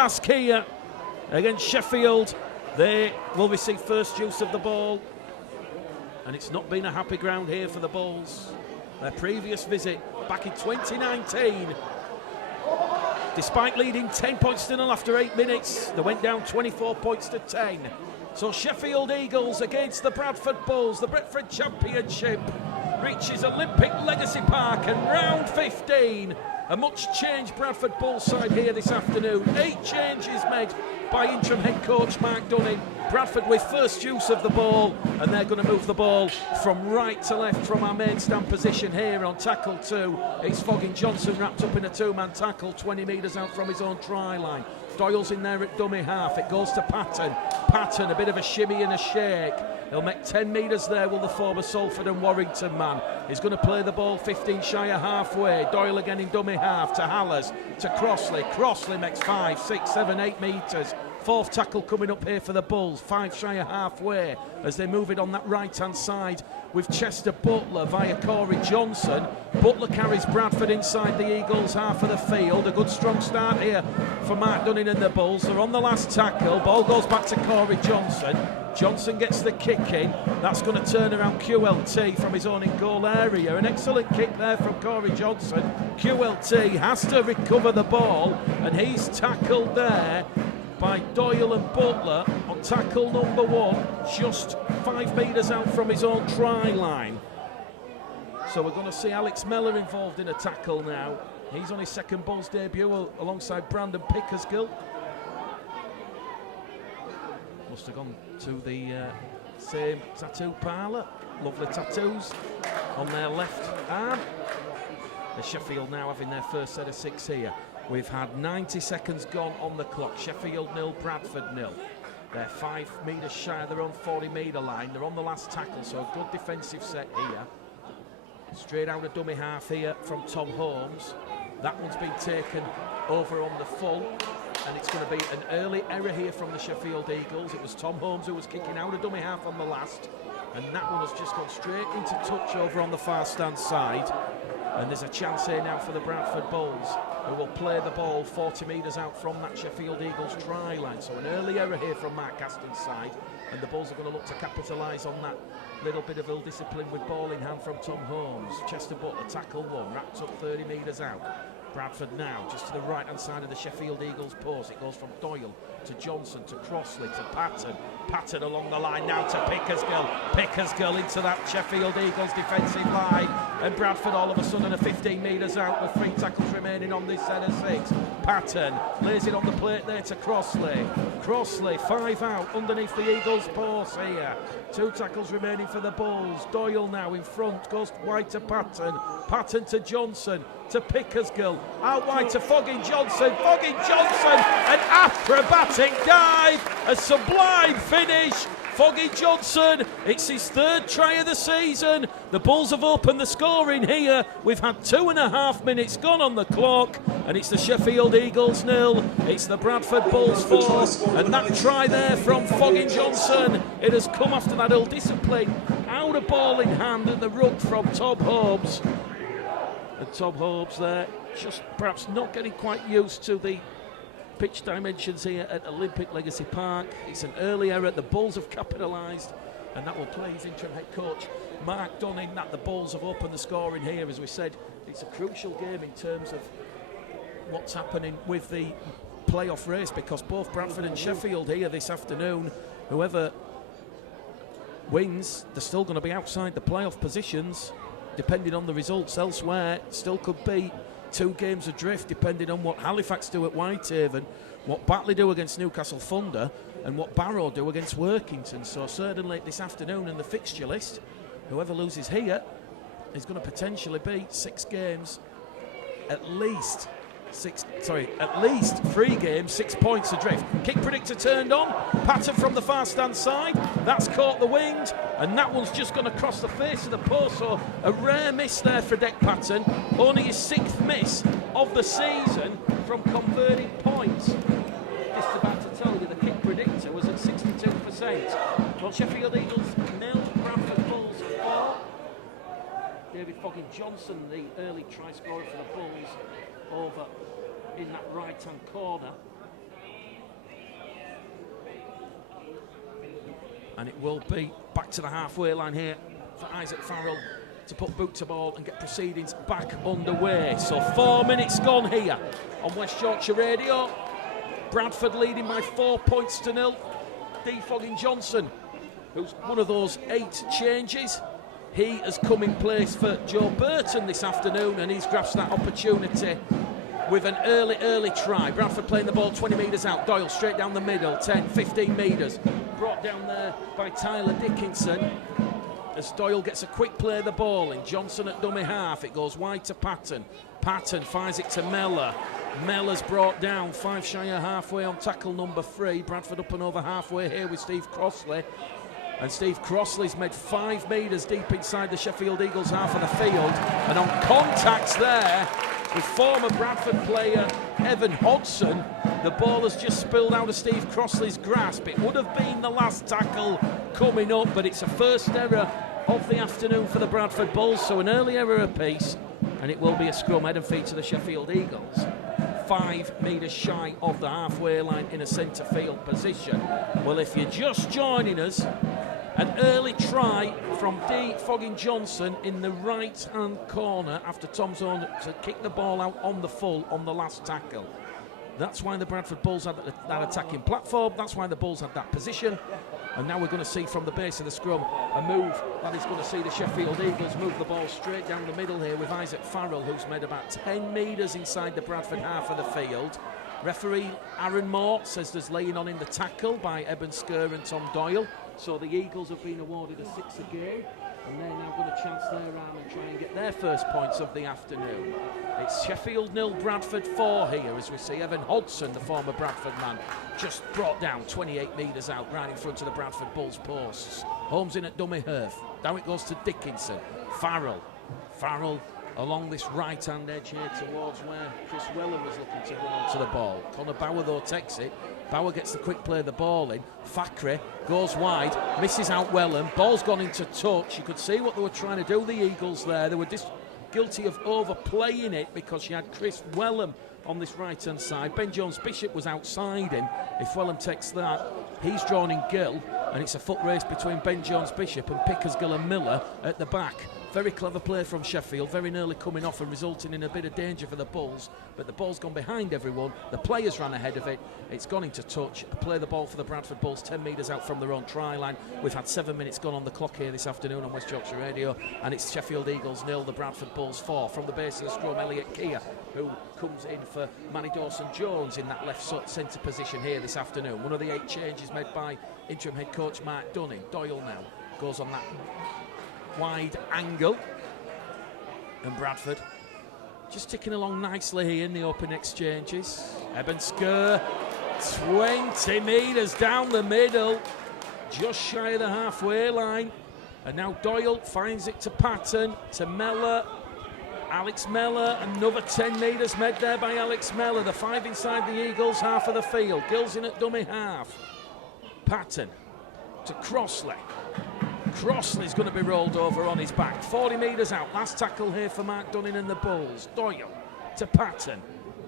task here against Sheffield. They will receive first use of the ball, and it's not been a happy ground here for the Bulls. Their previous visit back in 2019, despite leading 10 points to nil after 8 minutes, they went down 24 points to 10. So Sheffield Eagles against the Bradford Bulls. The Bradford Championship reaches Olympic Legacy Park, and round 15. A much changed Bradford Bulls side here this afternoon. 8 changes made by interim head coach Mark Dunning. Bradford with first use of the ball, and they're going to move the ball from right to left from our main stand position here on tackle 2. It's Foggin Johnson wrapped up in a 2-man tackle, 20 metres out from his own try line. Doyle's in there at dummy half. It goes to Patton. Patton, a bit of a shimmy and a shake. He'll make 10 metres there, will the former Salford and Warrington man. He's going to play the ball 15 shy of halfway. Doyle again in dummy half to Hallers, to Crossley. Crossley makes 5, 6, 7, 8 metres. Fourth tackle coming up here for the Bulls, 5 shy of halfway as they move it on that right-hand side with Chester Butler via Corey Johnson. Butler carries Bradford inside the Eagles half of the field. A good strong start here for Mark Dunning and the Bulls. They're on the last tackle. Ball goes back to Corey Johnson. Johnson gets the kick in. That's going to turn around QLT from his own in-goal area. An excellent kick there from Corey Johnson. QLT has to recover the ball, and he's tackled there by Doyle and Butler on tackle number 1, just 5 metres out from his own try line. So we're going to see Alex Mellor involved in a tackle now. He's on his second Bulls debut alongside Brandon Pickersgill. Must have gone to the same tattoo parlour. Lovely tattoos on their left arm. The Sheffield now having their first set of 6 here. We've had 90 seconds gone on the clock. Sheffield 0, Bradford 0. They're 5 metres shy of their own 40-metre line. They're on the last tackle, so a good defensive set here. Straight out of dummy half here from Tom Holmes. That one's been taken over on the full, and it's going to be an early error here from the Sheffield Eagles. It was Tom Holmes who was kicking out of dummy half on the last, and that one has just gone straight into touch over on the far stand side. And there's a chance here now for the Bradford Bulls, who will play the ball 40 metres out from that Sheffield Eagles try line. So an early error here from Mark Aston's side, and the Bulls are going to look to capitalise on that little bit of ill discipline with ball in hand from Tom Holmes. Chester Butler, tackle 1, wrapped up 30 metres out. Bradford now just to the right hand side of the Sheffield Eagles post. It goes from Doyle to Johnson to Crossley to Patton. Patton along the line now to Pickersgill. Pickersgill into that Sheffield Eagles defensive line, and Bradford all of a sudden are 15 metres out with 3 tackles remaining on this set of 6. Patton lays it on the plate there to Crossley. Crossley 5 out underneath the Eagles post here. 2 tackles remaining for the Bulls. Doyle now in front, goes wide to Patton. Patton to Johnson, to Pickersgill, out wide to Foggin Johnson. Foggin Johnson, an acrobatic dive, a sublime finish. Foggin Johnson, it's his 3rd try of the season. The Bulls have opened the scoring here. We've had 2.5 minutes gone on the clock, and it's the Sheffield Eagles 0. It's the Bradford Bulls 4, and that try there from Foggin Johnson, it has come after that ill discipline, out of ball in hand and the rug from Tom Holmes. And Tom Holmes there, just perhaps not getting quite used to the pitch dimensions here at Olympic Legacy Park. It's an early error. The Bulls have capitalised, and that will please interim head coach Mark Dunning that the Bulls have opened the scoring here. As we said, it's a crucial game in terms of what's happening with the playoff race, because both Bradford and Sheffield here this afternoon, whoever wins, they're still going to be outside the playoff positions. Depending on the results elsewhere, still could be 2 games adrift, depending on what Halifax do at Whitehaven, what Batley do against Newcastle Thunder, and what Barrow do against Workington. So certainly this afternoon in the fixture list, whoever loses here is going to potentially be 6 games, at least 3 games, 6 points adrift. Kick predictor turned on. Patton from the far stand side. That's caught the wind, and that one's just going to cross the face of the post. So a rare miss there for Deck Patton. Only his 6th miss of the season from converting points. Just about to tell you, the kick predictor was at 62%. Well, Sheffield Eagles 0, Bradford Bulls 4. David Foggin Johnson, the early try scorer for the Bulls, over in that right-hand corner. And it will be back to the halfway line here for Isaac Farrell to put boot to ball and get proceedings back underway. So 4 minutes gone here on West Yorkshire Radio. Bradford leading by 4 points to 0. Fogging Johnson, who's one of those 8 changes, he has come in place for Joe Burton this afternoon, and he's grasped that opportunity with an early try. Bradford playing the ball 20 metres out. Doyle straight down the middle, 10, 15 metres. Brought down there by Tyler Dickinson. As Doyle gets a quick play of the ball in. Johnson at dummy half. It goes wide to Patton. Patton finds it to Mellor. Mellor's brought down 5 shy of halfway on tackle number 3. Bradford up and over halfway here with Steve Crossley. And Steve Crossley's made 5 metres deep inside the Sheffield Eagles half of the field. And on contacts there with former Bradford player Evan Hodson, the ball has just spilled out of Steve Crossley's grasp. It would have been the last tackle coming up, but it's a first error of the afternoon for the Bradford Bulls, so an early error apiece, and it will be a scrum head and feet to the Sheffield Eagles. 5 metres shy of the halfway line in a centre field position. Well, if you're just joining us, an early try from Fogging Johnson in the right-hand corner after Tom Zone to kick the ball out on the full on the last tackle. That's why the Bradford Bulls had that attacking platform. That's why the Bulls had that position. And now we're going to see from the base of the scrum a move that is going to see the Sheffield Eagles move the ball straight down the middle here with Isaac Farrell, who's made about 10 metres inside the Bradford half of the field. Referee Aaron Moore says there's laying on in the tackle by Eben Skur and Tom Doyle. So the Eagles have been awarded a 6 again, and they're now going to chance their arm and try and get their first points of the afternoon. It's Sheffield 0, Bradford 4 here as we see Evan Hodson, the former Bradford man, just brought down 28 metres out right in front of the Bradford Bulls posts. Holmes in at dummy half. Now it goes to Dickinson. Farrell along this right-hand edge here towards where Chris Wellham was looking to run onto the ball. Connor Bauer though takes it. Bauer gets the quick play of the ball in. Fakri goes wide, misses out Wellham. Ball's gone into touch. You could see what they were trying to do, the Eagles there. They were guilty of overplaying it because you had Chris Wellham on this right-hand side. Ben Jones-Bishop was outside him. If Wellham takes that, he's drawn in Gill, and it's a foot race between Ben Jones-Bishop and Pickersgill and Miller at the back. Very clever play from Sheffield, very nearly coming off and resulting in a bit of danger for the Bulls, but the ball's gone behind everyone. The players ran ahead of it. It's gone into touch. Play the ball for the Bradford Bulls 10 metres out from their own try line. We've had 7 minutes gone on the clock here this afternoon on West Yorkshire Radio, and it's Sheffield Eagles 0, the Bradford Bulls 4. From the base of the scrum, Elliot Keir, who comes in for Manny Dawson-Jones in that left centre position here this afternoon. One of the 8 changes made by interim head coach Mark Dunning. Doyle now goes on that wide angle, and Bradford just ticking along nicely here in the open exchanges. Eben Skur 20 metres down the middle, just shy of the halfway line, and now Doyle finds it to Patton, to Mellor. Alex Mellor, another 10 metres made there by Alex Mellor. The 5 inside the Eagles half of the field. Gill's in at dummy half. Patton to Crossley. Crossley's going to be rolled over on his back. 40 metres out. Last tackle here for Mark Dunning and the Bulls. Doyle to Patton.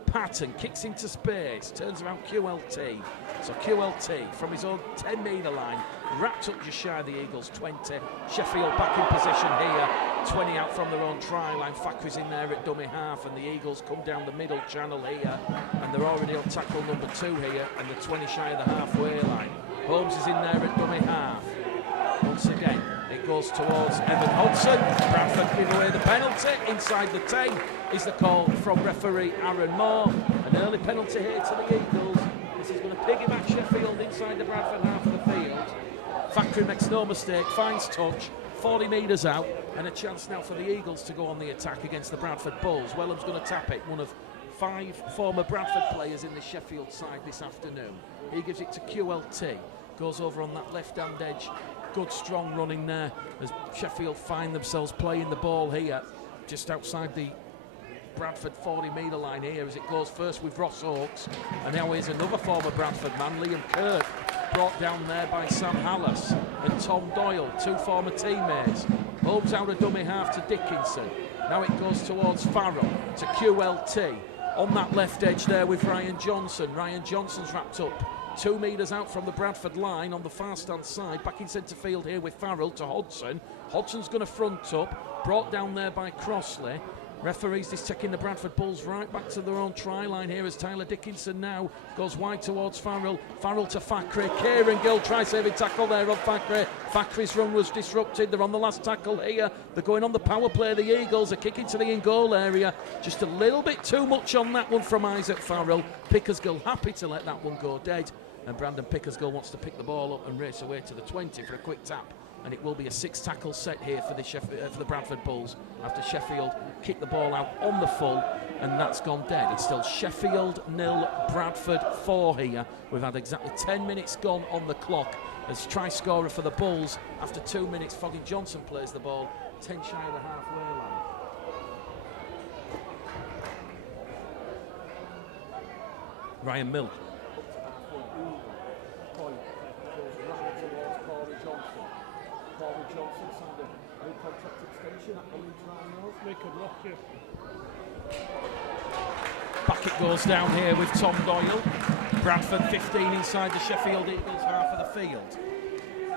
Patton kicks into space. Turns around QLT. So QLT from his own 10 metre line. Wrapped up just shy of the Eagles 20. Sheffield back in position here. 20 out from their own try line. Fakri's in there at dummy half, and the Eagles come down the middle channel here. And they're already on tackle number 2 here. And they're 20 shy of the halfway line. Holmes is in there at dummy half. Once again, it goes towards Evan Hodson. Bradford give away the penalty. Inside the 10 is the call from referee Aaron Moore. An early penalty here to the Eagles. This is going to piggyback Sheffield inside the Bradford half of the field. Fakri makes no mistake, finds touch, 40 metres out, and a chance now for the Eagles to go on the attack against the Bradford Bulls. Wellham's going to tap it, one of 5 former Bradford players in the Sheffield side this afternoon. He gives it to QLT, goes over on that left-hand edge. Good strong running there as Sheffield find themselves playing the ball here just outside the Bradford 40 metre line here as it goes first with Ross Oakes, and now here's another former Bradford man, Liam Kirk, brought down there by Sam Hallas and Tom Doyle, 2 former teammates. Holmes out a dummy half to Dickinson. Now it goes towards Farrell to QLT on that left edge there with Ryan Johnson. Ryan Johnson's wrapped up 2 metres out from the Bradford line on the far stand side. Back in centre field here with Farrell to Hodgson. Hodgson's going to front up, brought down there by Crossley. Referees just taking the Bradford Bulls right back to their own try line here as Tyler Dickinson now goes wide towards Farrell. Farrell to Fakhri. Kieran Gill tries saving tackle there on Fakhri. Fakhri's run was disrupted. They're on the last tackle here. They're going on the power play. The Eagles are kicking to the in-goal area. Just a little bit too much on that one from Isaac Farrell. Pickersgill happy to let that one go dead. And Brandon Pickersgill wants to pick the ball up and race away to the 20 for a quick tap. And it will be a 6-tackle set here for the Bradford Bulls after Sheffield kick the ball out on the full, and that's gone dead. It's still Sheffield 0, Bradford 4 here. We've had exactly 10 minutes gone on the clock as try scorer for the Bulls. After 2 minutes, Foggin Johnson plays the ball 10 shy of the halfway line. Ryan Milk. Johnson signed a new contract extension at the Leeds Rhinos. They could lock you. Back it goes down here with Tom Doyle. Bradford 15 inside the Sheffield Eagles half of the field.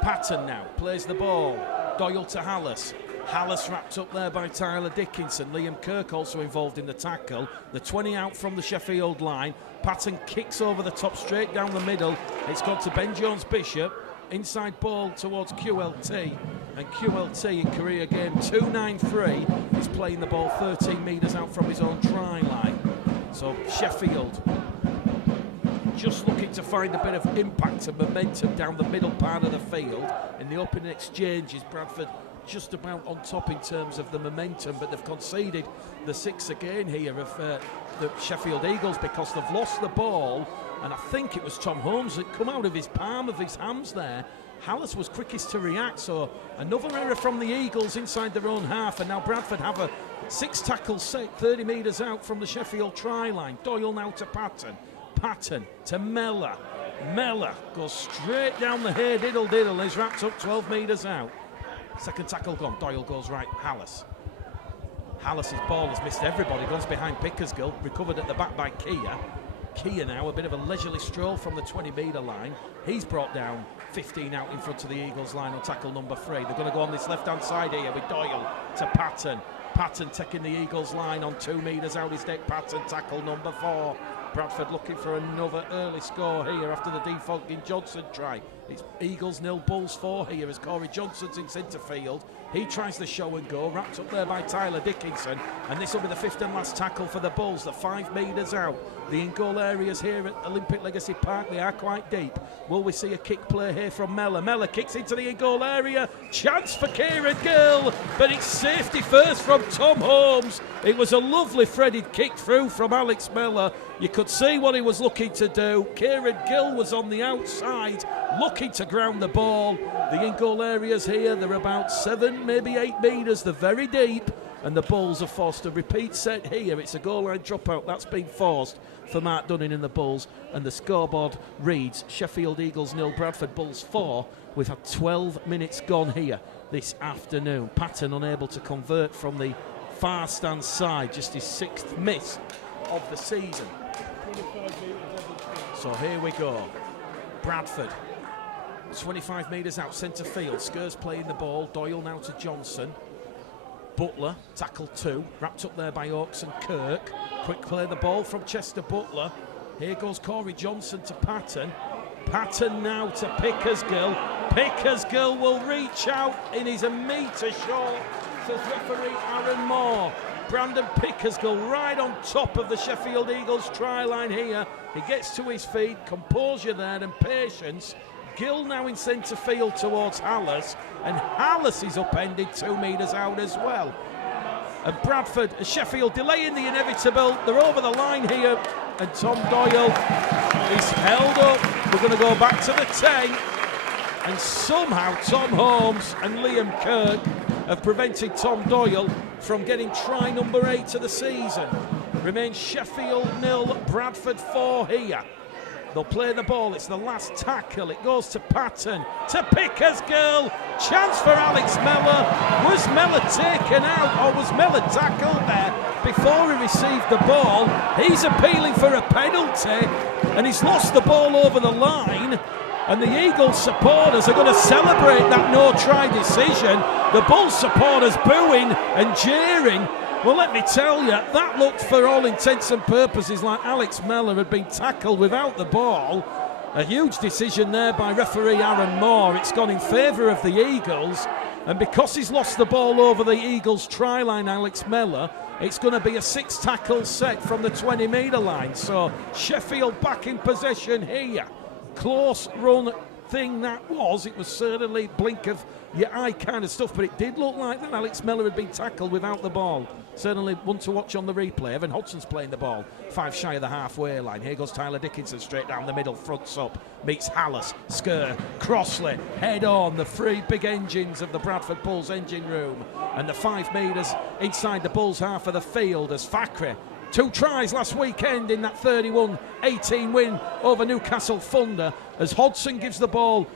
Patton now plays the ball. Doyle to Hallis. Hallis wrapped up there by Tyler Dickinson. Liam Kirk also involved in the tackle. The 20 out from the Sheffield line. Patton kicks over the top straight down the middle. It's gone to Ben Jones-Bishop. Inside ball towards QLT, and QLT in career game 293 is playing the ball 13 metres out from his own try line. So Sheffield just looking to find a bit of impact and momentum down the middle part of the field. In the opening exchanges, Bradford just about on top in terms of the momentum, but they've conceded the 6 again here of the Sheffield Eagles because they've lost the ball. And I think it was Tom Holmes that come out of his palm of his hands there. Hallis was quickest to react, so another error from the Eagles inside their own half, and now Bradford have a 6-tackle set 30 metres out from the Sheffield try line. Doyle now to Patton. Patton to Mellor. Mellor goes straight down the hair, diddle. He's wrapped up 12 metres out. Second tackle gone. Doyle goes right. Hallis. Hallis's ball has missed everybody. Goes behind Pickersgill. Recovered at the back by Kia. Kia now, a bit of a leisurely stroll from the 20-metre line. He's brought down 15 out in front of the Eagles line on tackle number 3. They're going to go on this left-hand side here with Doyle to Patton. Patton taking the Eagles line on 2 metres out his deck. Patton tackle number 4. Bradford looking for another early score here after the Dean Foggin Johnson try. It's Eagles 0, Bulls 4 here as Corey Johnson's in centre field. He tries the show and go, wrapped up there by Tyler Dickinson, and this will be the 5th and last tackle for the Bulls. They're 5 metres out. The in-goal areas here at Olympic Legacy Park, they are quite deep. Will we see a kick play here from Mellor? Mellor kicks into the in-goal area. Chance for Kieran Gill, but it's safety first from Tom Holmes. It was a lovely threaded kick through from Alex Mellor. You could see what he was looking to do. Kieran Gill was on the outside, looking to ground the ball. The in-goal areas here, they're about 7, maybe 8 metres. They're very deep, and the Bulls are forced a repeat set here. It's a goal line dropout that's been forced for Mark Dunning and the Bulls, and the scoreboard reads Sheffield Eagles 0, Bradford Bulls 4. We've had 12 minutes gone here this afternoon. Patton unable to convert from the far stand side, just his 6th miss of the season. So here we go. Bradford 25 metres out centre field. Skurs playing the ball. Doyle now to Johnson. Butler, tackle 2, wrapped up there by Oakes and Kirk. Quick play the ball from Chester Butler. Here goes Corey Johnson to Patton. Patton now to Pickersgill. Pickersgill will reach out and he's a metre short, says referee Aaron Moore. Brandon Pickersgill right on top of the Sheffield Eagles try line here. He gets to his feet, composure there and patience. Gill now in centre field towards Hallis, and Hallis is upended 2 metres out as well. And Bradford, Sheffield delaying the inevitable. They're over the line here, and Tom Doyle is held up. We're going to go back to the 10, and somehow Tom Holmes and Liam Kirk have prevented Tom Doyle from getting try number 8 of the season. Remains Sheffield 0, Bradford 4 here. They'll play the ball, it's the last tackle, it goes to Patton, to Pickersgill, chance for Alex Mellor. Was Mellor taken out or was Mellor tackled there? before he received the ball. He's appealing for a penalty, and he's lost the ball over the line. And the Eagles supporters are going to celebrate that no-try decision. The Bulls supporters booing and jeering. Well, let me tell you, that looked for all intents and purposes like Alex Mellor had been tackled without the ball. A huge decision there by referee Aaron Moore. It's gone in favour of the Eagles. And because he's lost the ball over the Eagles' try line, Alex Mellor, it's going to be a 6-tackle set from the 20-metre line. So Sheffield back in possession here. Close run thing that was. It was certainly blink of your eye kind of stuff, but it did look like that Alex Mellor had been tackled without the ball. Certainly one to watch on the replay. Evan Hodson's playing the ball, 5 shy of the halfway line. Here goes Tyler Dickinson straight down the middle, fronts up, meets Hallis, Skur, Crossley, head on. The 3 big engines of the Bradford Bulls engine room, and the 5 metres inside the Bulls half of the field as Fakhri, 2 tries last weekend in that 31-18 win over Newcastle Thunder, as Hodson gives the ball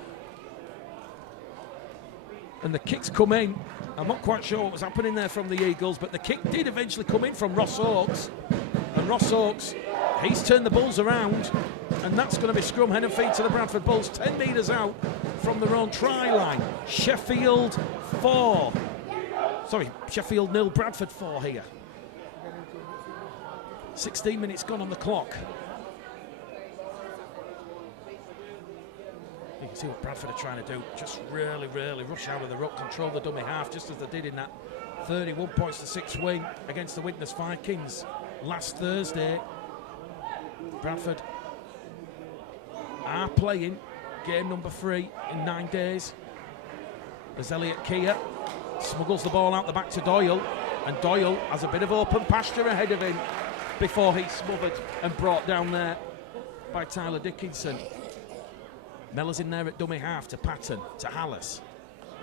and the kicks come in. I'm not quite sure what was happening there from the Eagles, but the kick did eventually come in from Ross Oakes. And Ross Oakes, he's turned the Bulls around, and that's going to be scrum, head and feet to the Bradford Bulls, 10 metres out from their own try line. Sheffield 4. Sorry, Sheffield 0, Bradford 4 here. 16 minutes gone on the clock. You can see what Bradford are trying to do. Just really rush out of the ruck, control the dummy half, just as they did in that 31 points to 6 win against the Widnes Vikings last Thursday. Bradford are playing game number 3 in 9 days. As Elliot Keir smuggles the ball out the back to Doyle, and Doyle has a bit of open pasture ahead of him before he's smothered and brought down there by Tyler Dickinson. Mellor's in there at dummy half to Patton, to Hallis.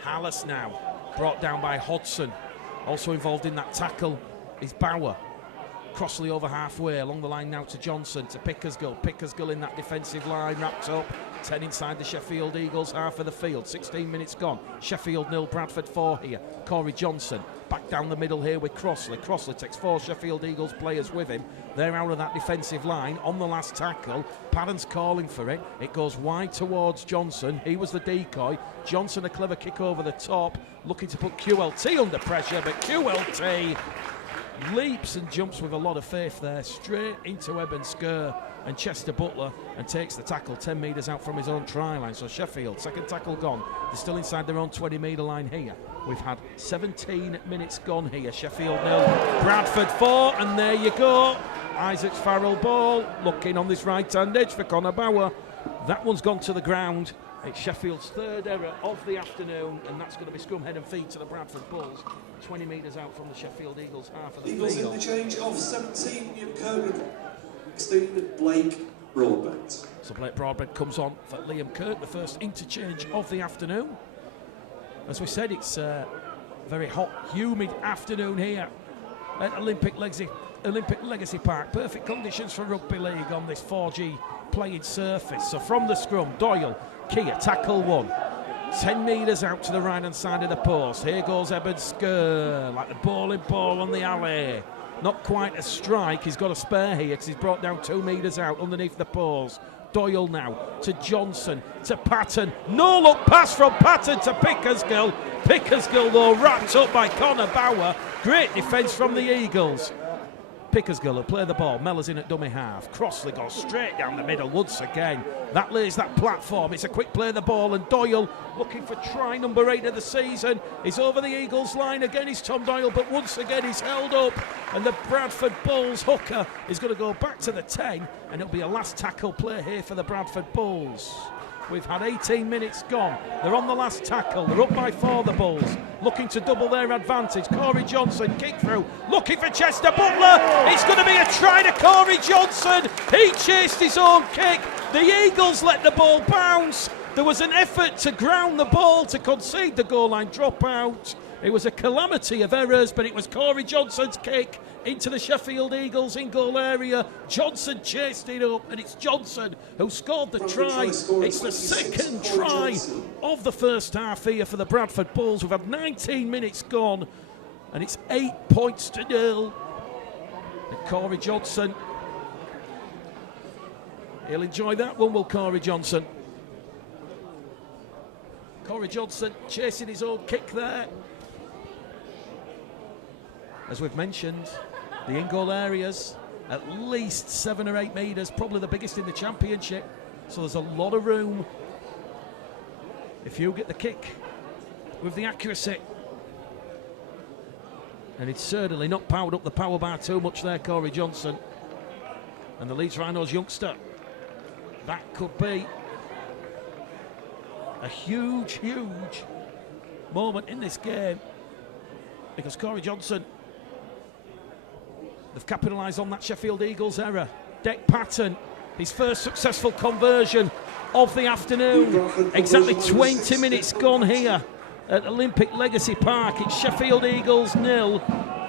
Hallis now brought down by Hodson. Also involved in that tackle is Bauer. Crossley over halfway, along the line now to Johnson, to Pickersgill. Pickersgill in that defensive line, wrapped up. 10 inside the Sheffield Eagles, half of the field. 16 minutes gone. Sheffield 0, Bradford 4 here. Corey Johnson back down the middle here with Crossley. Crossley takes 4 Sheffield Eagles players with him. They're out of that defensive line on the last tackle. Patton's calling for it. It goes wide towards Johnson. He was the decoy. Johnson, a clever kick over the top, looking to put QLT under pressure, but QLT leaps and jumps with a lot of faith there, straight into Eben Skur and Chester Butler, and takes the tackle 10 metres out from his own try line. So Sheffield, second tackle gone. They're still inside their own 20-metre line here. We've had 17 minutes gone here. Sheffield 0, Bradford 4, and there you go. Isaac's Farrell ball, looking on this right-hand edge for Connor Bauer. That one's gone to the ground. It's Sheffield's 3rd error of the afternoon, and that's going to be scrum, head and feet to the Bradford Bulls, 20 metres out from the Sheffield Eagles half of the field. Eagles in the change of 17, Liam Kirk, 16, Blake Broadbent. So Blake Broadbent comes on for Liam Kirk, the first interchange of the afternoon. As we said, it's a very hot, humid afternoon here at Olympic Legacy Park. Perfect conditions for rugby league on this 4G playing surface. So from the scrum, Doyle, Keir, tackle 1. 10 metres out to the right-hand side of the post. Here goes Eben Skur, like the bowling ball on the alley. Not quite a strike. He's got a spare here because he's brought down 2 metres out underneath the post. Doyle now to Johnson, to Patton. No look pass from Patton to Pickersgill. Pickersgill, though, wrapped up by Connor Bauer. Great defence from the Eagles. Pickersgill will play the ball. Mellor's in at dummy half. Crossley goes straight down the middle once again. That lays that platform. It's a quick play of the ball, and Doyle, looking for try number 8 of the season, is over the Eagles line. Again, he's Tom Doyle, but once again he's held up, and the Bradford Bulls hooker is going to go back to the 10, and it'll be a last tackle play here for the Bradford Bulls. We've had 18 minutes gone. They're on the last tackle. They're up by 4, the Bulls. Looking to double their advantage. Corey Johnson, kick through. Looking for Chester Butler. It's going to be a try to Corey Johnson. He chased his own kick. The Eagles let the ball bounce. There was an effort to ground the ball to concede the goal line dropout. It was a calamity of errors, but it was Corey Johnson's kick into the Sheffield Eagles in goal area. Johnson chased it up, and it's Johnson who scored the try. It's the second try of the first half here for the Bradford Bulls. We've had 19 minutes gone, and it's 8 points to 0. Corey Johnson. He'll enjoy that one, will Corey Johnson. Corey Johnson chasing his own kick there. As we've mentioned, the in-goal areas, at least 7 or 8 metres, probably the biggest in the championship. So there's a lot of room if you get the kick with the accuracy. And it's certainly not powered up the power bar too much there, Corey Johnson. And the Leeds Rhinos youngster. That could be a huge, huge moment in this game, because Corey Johnson, they've capitalised on that Sheffield Eagles error. Deck Patton, his first successful conversion of the afternoon. Exactly 20 minutes gone here at Olympic Legacy Park. It's Sheffield Eagles 0,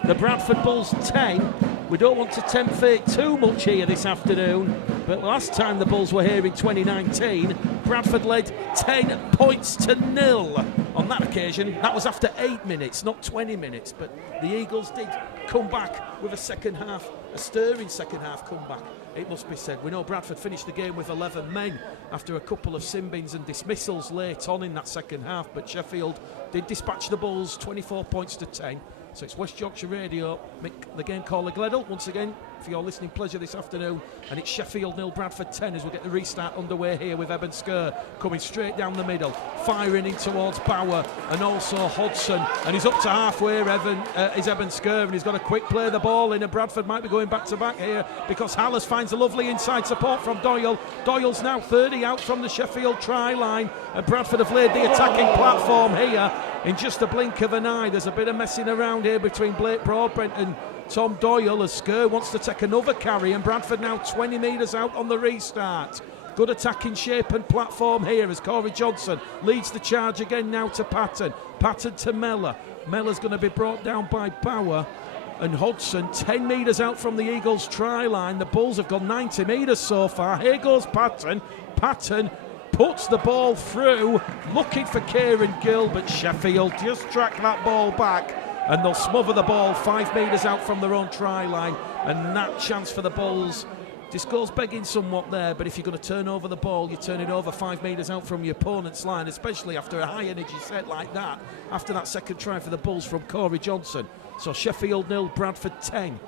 the Bradford Bulls 10. We don't want to tempt fate too much here this afternoon, but last time the Bulls were here in 2019, Bradford led 10 points to 0. On that occasion, that was after 8 minutes, not 20 minutes, but the Eagles did come back with a second half, a stirring second half comeback, it must be said. We know Bradford finished the game with 11 men after a couple of sin-bins and dismissals late on in that second half, but Sheffield did dispatch the Bulls 24 points to 10. So it's West Yorkshire Radio, Mick, the game caller Gleddle, once again, for your listening pleasure this afternoon. And it's Sheffield 0, Bradford 10 as we get the restart underway here with Eben Skur coming straight down the middle, firing in towards Bauer and also Hodgson. And he's up to halfway, is Eben Skur, and he's got a quick play the ball in, and Bradford might be going back to back here because Hallis finds a lovely inside support from Doyle. Doyle's now 30 out from the Sheffield try line, and Bradford have laid the attacking platform here in just a blink of an eye. There's a bit of messing around here between Blake Broadbent and Tom Doyle as Skur wants to take another carry, and Bradford now 20 metres out on the restart. Good attacking shape and platform here as Corey Johnson leads the charge again now to Patton. Patton to Mellor. Mellor's going to be brought down by Bauer and Hodgson 10 metres out from the Eagles try line. The Bulls have gone 90 metres so far. Here goes Patton. Patton puts the ball through, looking for Kieran Gill, but Sheffield just track that ball back and they'll smother the ball 5 metres out from their own try line, and that chance for the Bulls just goes begging somewhat there. But if you're going to turn over the ball, you turn it over 5 metres out from your opponent's line, especially after a high energy set like that, after that second try for the Bulls from Corey Johnson. So Sheffield 0, Bradford 10.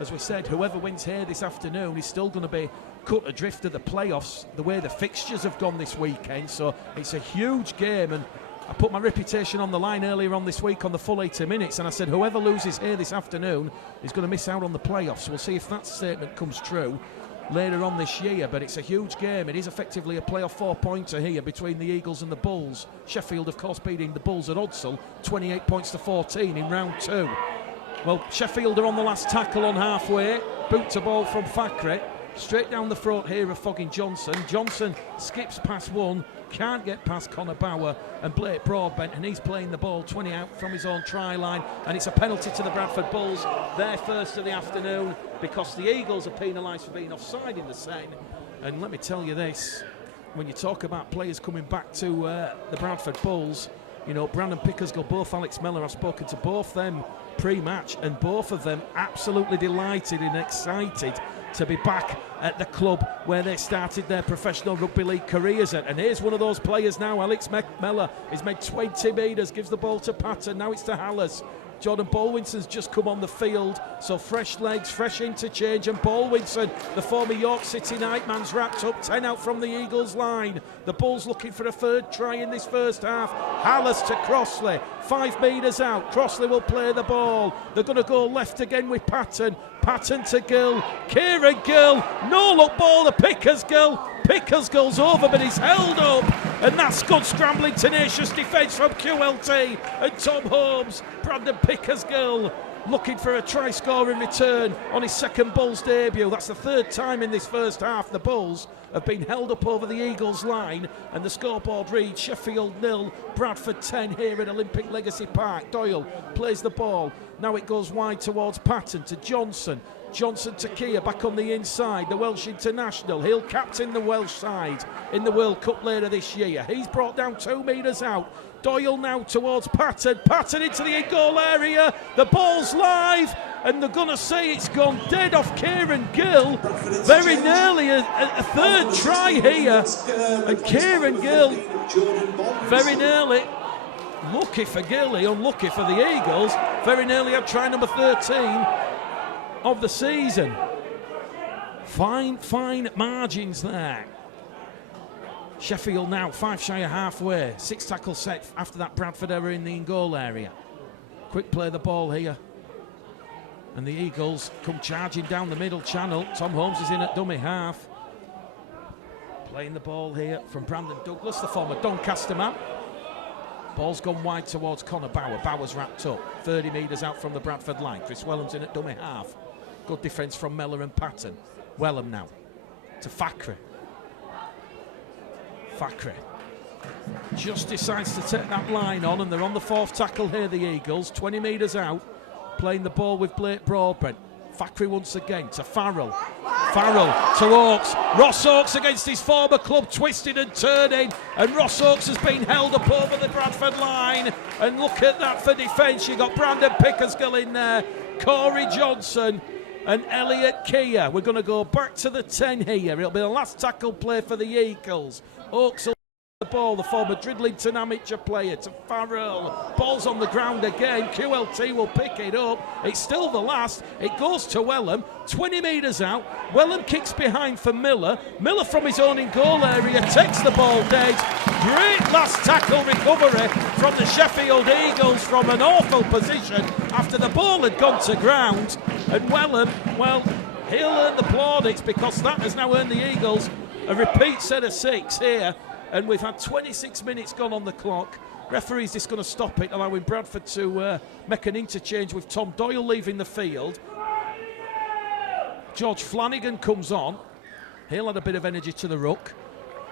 As we said, whoever wins here this afternoon is still going to be cut adrift of the playoffs, the way the fixtures have gone this weekend. So it's a huge game, and I put my reputation on the line earlier on this week on the full 80 minutes, and I said whoever loses here this afternoon is going to miss out on the playoffs. We'll see if that statement comes true later on this year, but it's a huge game. It is effectively a playoff 4-pointer here between the Eagles and the Bulls. Sheffield, of course, beating the Bulls at Odsal 28 points to 14 in round 2. Well, Sheffield are on the last tackle on halfway. Boot to ball from Fakri. Straight down the throat here of Fogging Johnson. Johnson skips past one, can't get past Connor Bauer and Blake Broadbent, and he's playing the ball 20 out from his own try line, and it's a penalty to the Bradford Bulls, their first of the afternoon, because the Eagles are penalised for being offside in the set. And let me tell you this, when you talk about players coming back to the Bradford Bulls, you know, Brandon Pickersgill, both Alex Mellor, I've spoken to both them pre-match, and both of them absolutely delighted and excited to be back at the club where they started their professional rugby league careers at. And here's one of those players now, Alex Mellor. He's made 20 metres, gives the ball to Patton, now it's to Hallis. Jordan Baldwinson's just come on the field, so fresh legs, fresh interchange, and Baldwinson, the former York City Nightman's wrapped up 10 out from the Eagles line. The Bulls looking for a third try in this first half. Hallis to Crossley, 5 metres out. Crossley will play the ball. They're going to go left again with Patton. Patton to Gill. Kieran Gill, no look ball to Pickersgill. Pickersgill's over, but he's held up, and that's good scrambling, tenacious defence from QLT and Tom Holmes. Brandon Pickersgill looking for a try-scoring return on his second Bulls debut. That's the third time in this first half the Bulls have been held up over the Eagles line, and the scoreboard reads Sheffield 0, Bradford 10 here at Olympic Legacy Park. Doyle plays the ball. Now it goes wide towards Patton to Johnson. Johnson to Keir back on the inside, the Welsh international. He'll captain the Welsh side in the World Cup later this year. He's brought down 2 metres out. Doyle now towards Patton. Patton into the in-goal area. The ball's live, and they're going to say it's gone dead off Kieran Gill. Very nearly a third try here. And Kieran Gill, very nearly, lucky for Gilly, unlucky for the Eagles, very nearly had try number 13 of the season. Fine margins there. Sheffield now 5 shy of halfway. 6 tackle set after that Bradford error in the in-goal area. Quick play the ball here. And the Eagles come charging down the middle channel. Tom Holmes is in at dummy half. Playing the ball here from Brandon Douglas, the former Doncaster man. Ball's gone wide towards Connor Bauer. Bauer's wrapped up. 30 metres out from the Bradford line. Chris Wellham's in at dummy half. Good defence from Mellor and Patton. Wellham now to Fakri. Fakri just decides to take that line on, and they're on the 4th tackle here, the Eagles. 20 metres out, playing the ball with Blake Broadbent. Fakri once again to Farrell. Farrell to Oakes. Ross Oakes against his former club, twisted and turning, and Ross Oakes has been held up over the Bradford line. And look at that for defence. You've got Brandon Pickersgill in there, Corey Johnson and Elliot Keir. We're going to go back to the 10 here. It'll be the last tackle play for the Eagles. Oakes will the ball, the former Dridlington amateur player, to Farrell. Ball's on the ground again. QLT will pick it up. It's still the last. It goes to Wellham. 20 metres out. Wellham kicks behind for Miller. Miller from his own in-goal area takes the ball dead. Great last tackle recovery from the Sheffield Eagles from an awful position after the ball had gone to ground. And Wellham, well, he'll earn the plaudits because that has now earned the Eagles a repeat set of 6 here. And we've had 26 minutes gone on the clock. Referee's just going to stop it, allowing Bradford to make an interchange with Tom Doyle leaving the field. George Flanagan comes on. He'll add a bit of energy to the ruck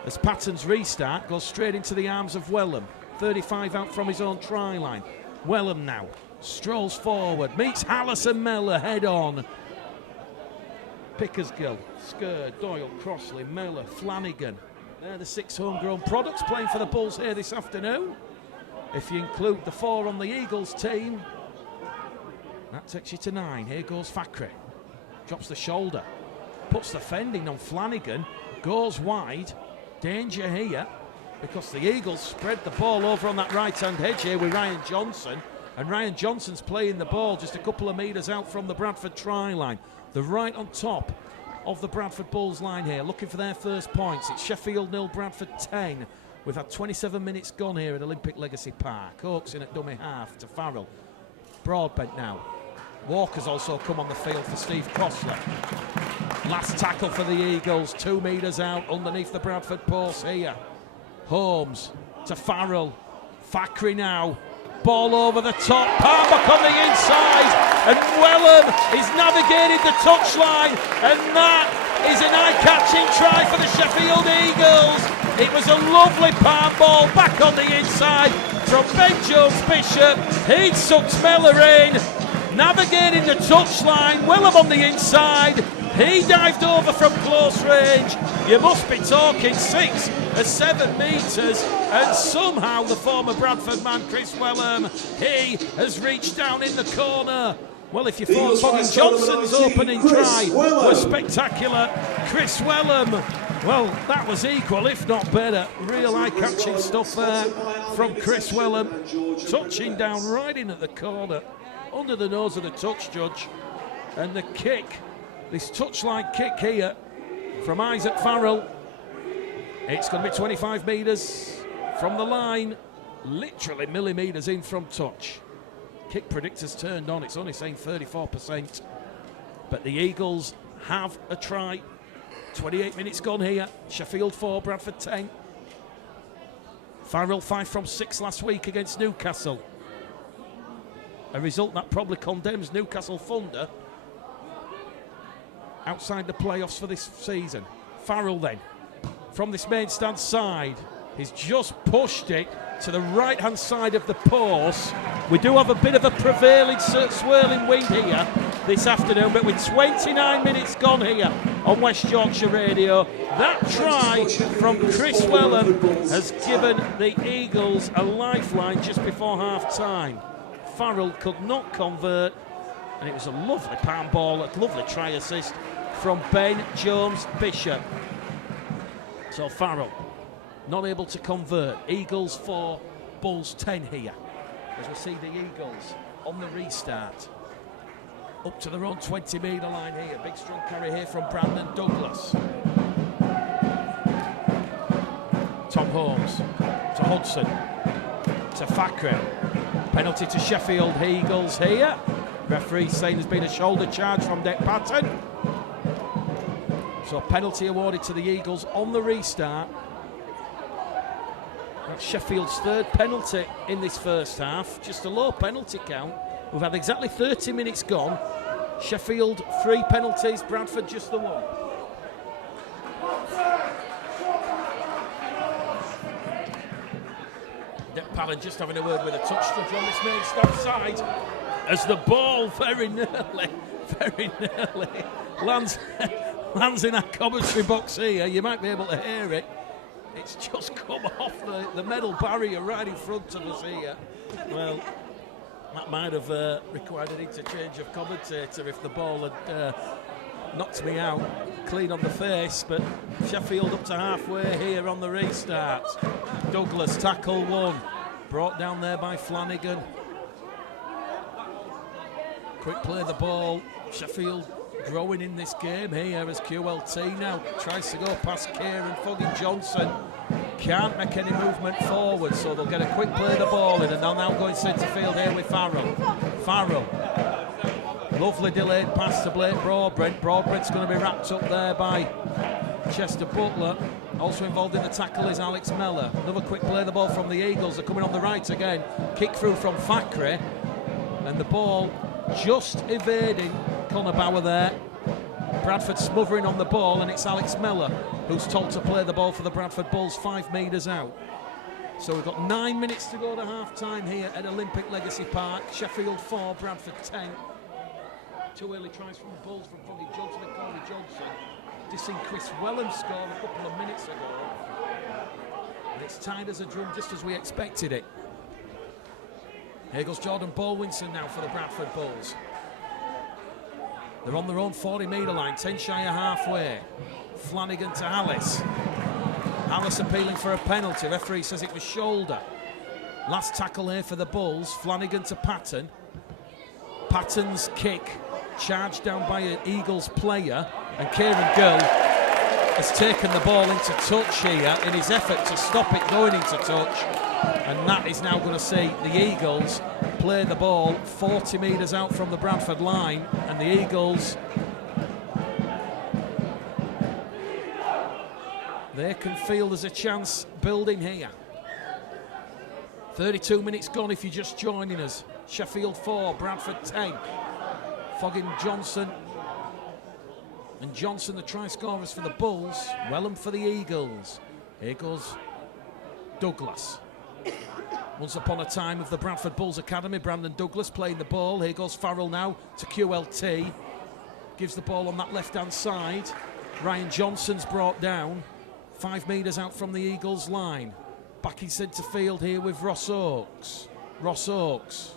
as Patton's restart goes straight into the arms of Wellham. 35 out from his own try line. Wellham now strolls forward, meets Hallis and Mellor head on. Pickersgill, Skird, Doyle, Crossley, Mellor, Flanagan. They're the 6 homegrown products playing for the Bulls here this afternoon. If you include the 4 on the Eagles team, that takes you to 9. Here goes Fakri. Drops the shoulder. Puts the fending on Flanagan. Goes wide. Danger here because the Eagles spread the ball over on that right-hand edge here with Ryan Johnson. And Ryan Johnson's playing the ball just a couple of metres out from the Bradford try line. They're right on top of the Bradford Bulls line here, looking for their first points. It's Sheffield 0, Bradford 10. We've had 27 minutes gone here at Olympic Legacy Park. Oakes in at dummy half to Farrell. Broadbent now. Walker's also come on the field for Steve Crossley. Last tackle for the Eagles, 2 metres out underneath the Bradford post here. Holmes to Farrell. Fakri now. Ball over the top, Parbuck on the inside, and Wellham is navigated the touchline, and that is an eye-catching try for the Sheffield Eagles. It was a lovely palm ball back on the inside from Ben Jones-Bishop. He'd sucked Mellor in, navigated the touchline, Wellham on the inside. He dived over from close range. You must be talking 6 or 7 metres, and somehow the former Bradford man, Chris Wellham, he has reached down in the corner. Well, if you thought Bobby Johnson's opening try was spectacular, Chris Wellham, well, that was equal, if not better. Real eye-catching stuff there from Chris Wellham, touching down right in at the corner, under the nose of the touch judge, and the kick. This touchline kick here from Isaac Farrell. It's going to be 25 metres from the line, literally millimetres in from touch. Kick predictor's turned on, it's only saying 34%. But the Eagles have a try. 28 minutes gone here. Sheffield 4, Bradford 10. Farrell 5 from 6 last week against Newcastle. A result that probably condemns Newcastle Thunder outside the playoffs for this season. Farrell then, from this main stand side, he's just pushed it to the right-hand side of the post. We do have a bit of a prevailing swirling wind here this afternoon. But with 29 minutes gone here on West Yorkshire Radio, that try from Chris Wellham has given the Eagles a lifeline just before half-time. Farrell could not convert, and it was a lovely palm ball, a lovely try assist from Ben Jones-Bishop. So Farrell not able to convert. Eagles 4, Bulls 10 here. As we see the Eagles on the restart. Up to their own 20-metre line here. Big strong carry here from Brandon Douglas. Tom Holmes to Hudson to Fakri. Penalty to Sheffield Eagles here. Referee saying there's been a shoulder charge from Dick Patton. So penalty awarded to the Eagles on the restart. That's Sheffield's third penalty in this first half. Just a low penalty count. We've had exactly 30 minutes gone. Sheffield 3 penalties, Bradford just the 1. Dick Patton just having a word with a touch judge on this main stand side. As the ball very nearly lands in our commentary box here. You might be able to hear it. It's just come off the metal barrier right in front of us here. Well, that might have required an interchange of commentator if the ball had knocked me out clean on the face. But Sheffield up to halfway here on the restart. Douglas tackle 1, brought down there by Flanagan. Quick play the ball. Sheffield growing in this game here as QLT now tries to go past Kieran Foggin-Johnson. Can't make any movement forward, so they'll get a quick play the ball in, and they'll now go in centre field here with Farrell. Farrell. Lovely delayed pass to Blake Broadbrent. Broadbrent's going to be wrapped up there by Chester Butler. Also involved in the tackle is Alex Mellor. Another quick play the ball from the Eagles. They're coming on the right again. Kick through from Fakri, and the ball just evading Connor Bauer there. Bradford smothering on the ball, and it's Alex Mellor who's told to play the ball for the Bradford Bulls 5 metres out. So we've got 9 minutes to go to half-time here at Olympic Legacy Park. Sheffield 4, Bradford 10. 2 early tries from the Bulls from Foggin-Johnson and Corey Johnson. Just seen Chris Wellham score a couple of minutes ago. And it's tied as a drum, just as we expected it. Here goes Jordan Bolwinson now for the Bradford Bulls. They're on their own 40-metre line, 10 shy of halfway. Flanagan to Alice. Alice appealing for a penalty. Referee says it was shoulder. Last tackle here for the Bulls. Flanagan to Patton. Patton's kick charged down by an Eagles player, and Kieran Gill has taken the ball into touch here in his effort to stop it going into touch, and that is now going to see the Eagles play the ball 40 metres out from the Bradford line, and the Eagles, they can feel there's a chance building here. 32 minutes gone if you're just joining us. Sheffield 4, Bradford 10. Foggin-Johnson and Johnson the try scorers for the Bulls. Wellham for the Eagles. Here goes Douglas. Once upon a time of the Bradford Bulls Academy, Brandon Douglas playing the ball. Here goes Farrell now to QLT. Gives the ball on that left-hand side. Ryan Johnson's brought down 5 metres out from the Eagles line. Back in centre field here with Ross Oakes. Ross Oakes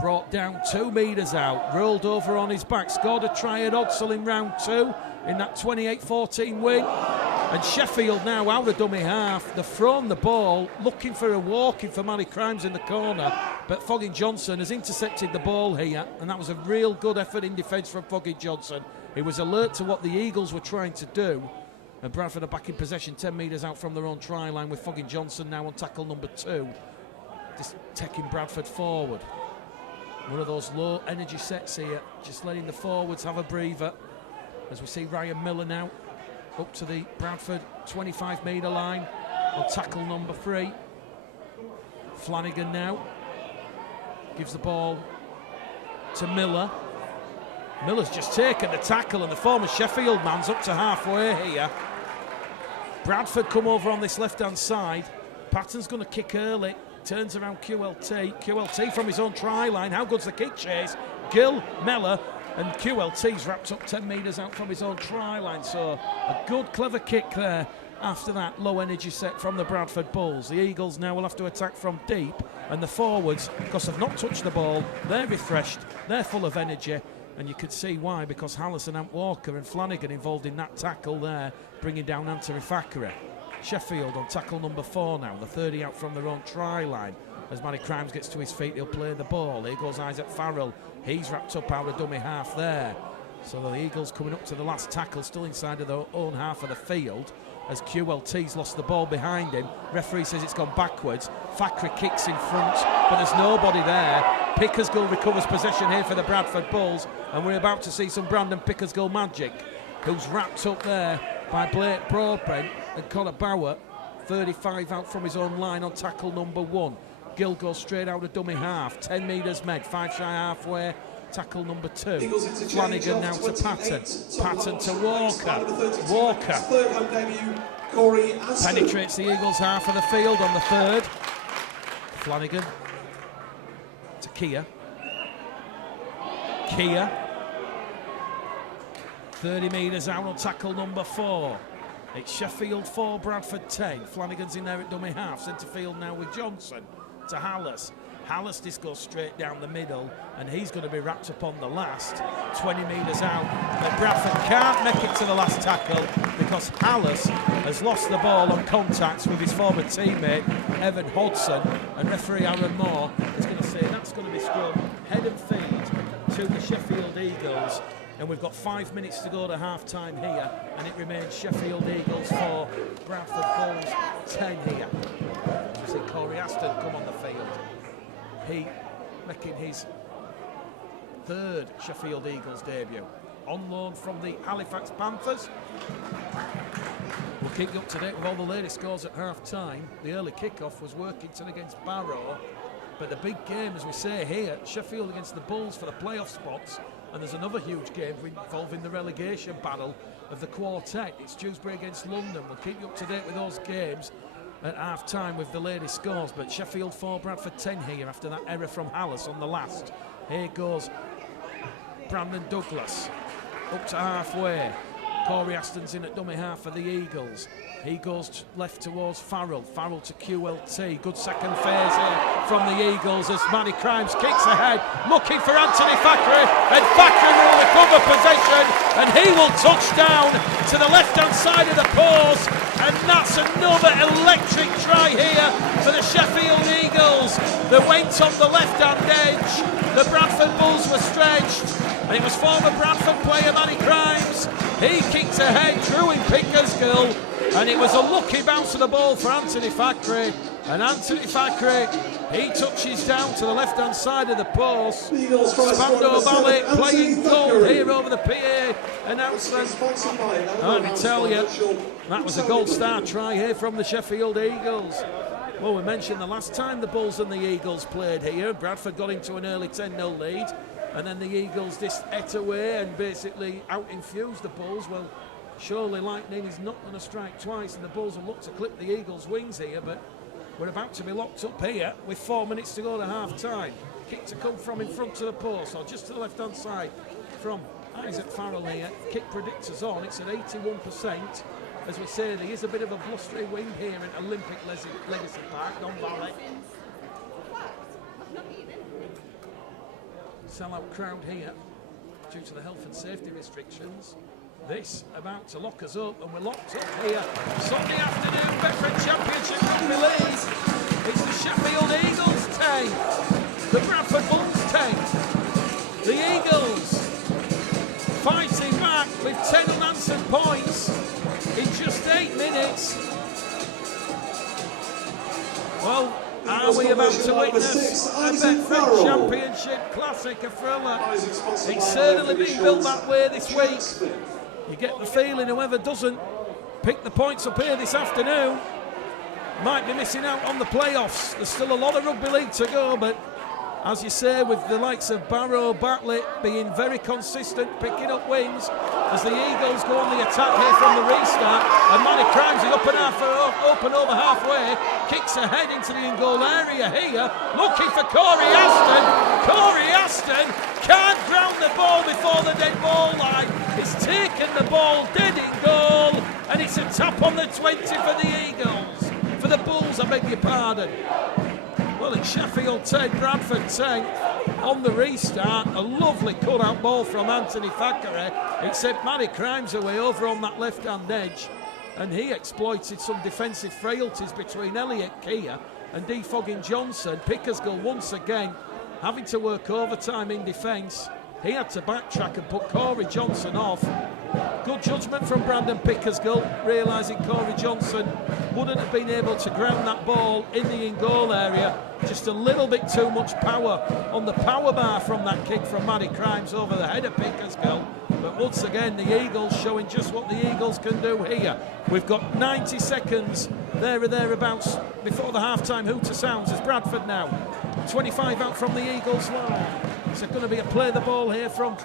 brought down 2 metres out, rolled over on his back, scored a try at Odsall in round 2 in that 28-14 win. And Sheffield now out of dummy half. They've thrown the ball, looking for a walk-in for Manny Crimes in the corner, but Foggin-Johnson has intercepted the ball here, and that was a real good effort in defence from Foggin-Johnson. He was alert to what the Eagles were trying to do, and Bradford are back in possession 10 metres out from their own try line with Foggin-Johnson now on tackle number 2. Just taking Bradford forward. One of those low energy sets here, just letting the forwards have a breather. As we see Ryan Miller now up to the Bradford 25 metre line on tackle number 3. Flanagan now gives the ball to Miller. Miller's just taken the tackle, and the former Sheffield man's up to halfway here. Bradford come over on this left-hand side. Patton's going to kick early. Turns around QLT. QLT from his own try line. How good's the kick chase? Gill, Mellor, and QLT's wrapped up 10 metres out from his own try line. So a good, clever kick there after that low energy set from the Bradford Bulls. The Eagles now will have to attack from deep, and the forwards, because they've not touched the ball, they're refreshed, they're full of energy, and you could see why, because Hallis and Ant Walker and Flanagan involved in that tackle there, bringing down Anthony Thackeray. Sheffield on tackle number 4 now, the 30 out from their own try line. As Matty Crimes gets to his feet, he'll play the ball. Here goes Isaac Farrell. He's wrapped up out of dummy half there. So the Eagles coming up to the last tackle, still inside of their own half of the field, as QLT's lost the ball behind him. Referee says it's gone backwards. Thackeray kicks in front, but there's nobody there. Pickersgill recovers possession here for the Bradford Bulls, and we're about to see some Brandon Pickersgill magic, who's wrapped up there by Blake Broadbent and Connor Bauer. 35 out from his own line on tackle number 1. Gill goes straight out of dummy half, 10 metres med, 5 shy halfway. Tackle number 2. Flanagan now to Patton. Patton to Walker. Walker penetrates the Eagles half of the field on the 3rd. Flanagan to Kia. Kia. 30 metres out on tackle number 4. It's Sheffield 4, Bradford 10. Flanagan's in there at dummy half. Centre field now with Johnson to Hallis. Hallis just goes straight down the middle, and he's going to be wrapped up on the last 20 metres out. But Bradford can't make it to the last tackle because Hallis has lost the ball on contacts with his former teammate Evan Hodson, and referee Aaron Moore is going to say that's going to be scrum head and feet to the Sheffield Eagles. And we've got 5 minutes to go to half-time here, and it remains Sheffield Eagles 4, Bradford Bulls 10 here. You see Corey Aston come on the field. He making his 3rd Sheffield Eagles debut. On loan from the Halifax Panthers. We'll keep you up to date with all the latest scores at half-time. The early kick-off was Workington against Barrow. But the big game, as we say here, Sheffield against the Bulls for the playoff spots. And there's another huge game involving the relegation battle of the quartet. It's Dewsbury against London. We'll keep you up to date with those games at half-time with the latest scores. But Sheffield 4, Bradford 10 here after that error from Hallis on the last. Here goes Brandon Douglas up to halfway. Corey Aston's in at dummy half for the Eagles. He goes left towards Farrell. Farrell to QLT. Good second phase here from the Eagles as Matty Crimes kicks ahead, looking for Anthony Thackeray, and Thackeray will recover possession, and he will touch down to the left-hand side of the post, and that's another electric try here for the Sheffield Eagles. They went on the left-hand edge. The Bradford Bulls were stretched, and it was former Bradford player Matty Crimes. He kicked ahead, drew in Pickersgill, and it was a lucky bounce of the ball for Anthony Thackeray. And Anthony Thackeray, he touches down to the left-hand side of the post. Spando Ballet playing gold here over the PA announcement. Let me tell you, that was a gold star try here from the Sheffield Eagles. Well, we mentioned the last time the Bulls and the Eagles played here, Bradford got into an early 10-0 lead, and then the Eagles just ate away and basically out-infused the Bulls. Well, surely lightning is not going to strike twice, and the Bulls will look to clip the Eagles' wings here, but we're about to be locked up here with 4 minutes to go to half-time. Kick to come from in front of the post, or just to the left-hand side from Isaac Farrell here. Kick predictors on, it's at 81%. As we say, there is a bit of a blustery wind here at Olympic Legacy Park, Don Valley. Sell-out crowd here due to the health and safety restrictions. This about to lock us up, and we're locked up here. Sunday afternoon, Bradford Championship Rugby League. It's the Sheffield Eagles 10, the Bradford Bulls 10. The Eagles fighting back with 10 unanswered points in just 8 minutes. Well, are we about to witness a Bradford Championship Classic, a thriller? It's certainly been built that way this week. You get the feeling whoever doesn't pick the points up here this afternoon might be missing out on the playoffs. There's still a lot of rugby league to go, but as you say, with the likes of Barrow, Batlett being very consistent, picking up wins as the Eagles go on the attack here from the restart. And Manny Crimes is open over halfway, kicks ahead into the in-goal area here, looking for Corey Aston. Corey Aston can't ground the ball before the dead ball line. He's taken the ball dead in goal, and it's a tap on the 20 for the Eagles. For the Bulls, I beg your pardon. Well, it's Sheffield 10, Bradford 10. On the restart, a lovely cut-out ball from Anthony Thackeray. It sent Manny Crimes away over on that left-hand edge, and he exploited some defensive frailties between Elliot Keir and Defogging Johnson. Pickersgill once again having to work overtime in defence. He had to backtrack and put Corey Johnson off. Good judgment from Brandon Pickersgill, realising Corey Johnson wouldn't have been able to ground that ball in the in-goal area. Just a little bit too much power on the power bar from that kick from Manny Crimes over the head of Pickersgill. But once again, the Eagles showing just what the Eagles can do here. We've got 90 seconds there or thereabouts before the half-time hooter sounds as Bradford now 25 out from the Eagles line. It's going to be a play the ball here from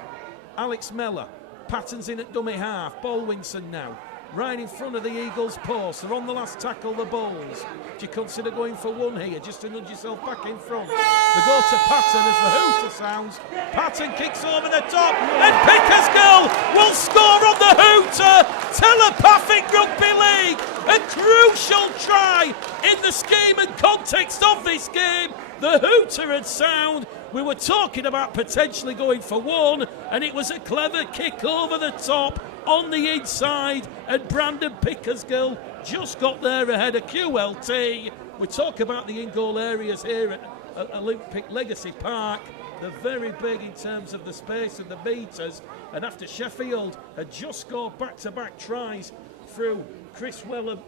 Alex Mellor. Patton's in at dummy half. Bolwinson now right in front of the Eagles post. They're on the last tackle, the Bulls. Do you consider going for one here just to nudge yourself back in front? They go to Patton as the hooter sounds. Patton kicks over the top, and Pickersgill will score on the hooter. Telepathic Rugby League, a crucial try in the scheme and context of this game. The hooter had sound. We were talking about potentially going for one, and it was a clever kick over the top on the inside, and Brandon Pickersgill just got there ahead of QLT. We talk about the in-goal areas here at Olympic Legacy Park. They're very big in terms of the space and the meters, and after Sheffield had just scored back-to-back tries through Chris Wellham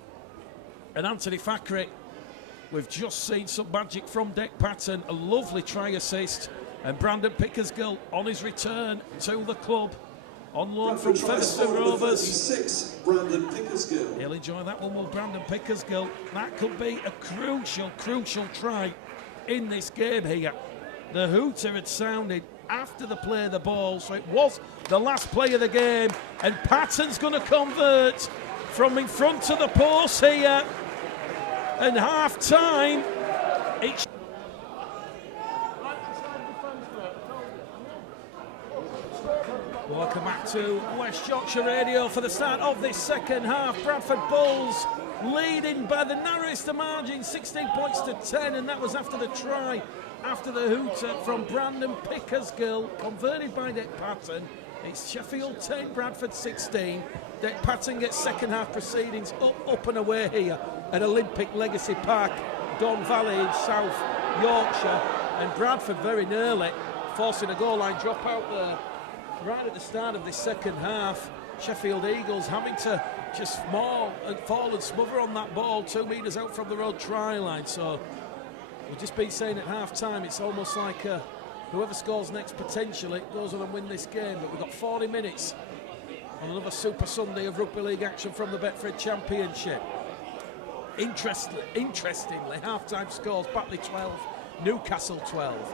and Anthony Thackeray, we've just seen some magic from Dec Patton, a lovely try assist, and Brandon Pickersgill on his return to the club. On loan from Featherstone Rovers. 36, Brandon Pickersgill. He'll enjoy that one, will Brandon Pickersgill. That could be a crucial try in this game here. The hooter had sounded after the play of the ball, so it was the last play of the game, and Patton's going to convert from in front of the post here. And half-time, it's... Welcome back to West Yorkshire Radio for the start of this second half. Bradford Bulls leading by the narrowest of margin, 16 points to 10, and that was after the try, after the hooter from Brandon Pickersgill, converted by Dec Patton. It's Sheffield 10, Bradford 16. Dec Patton gets second half proceedings up and away here at Olympic Legacy Park, Don Valley in South Yorkshire, and Bradford very nearly forcing a goal line drop out there right at the start of this second half. Sheffield Eagles having to just fall and smother on that ball 2 metres out from the road try line. So we've just been saying at half time, it's almost like whoever scores next potentially goes on and win this game. But we've got 40 minutes on another Super Sunday of Rugby League action from the Betfred Championship. Interestingly, half-time scores: Batley 12, Newcastle 12,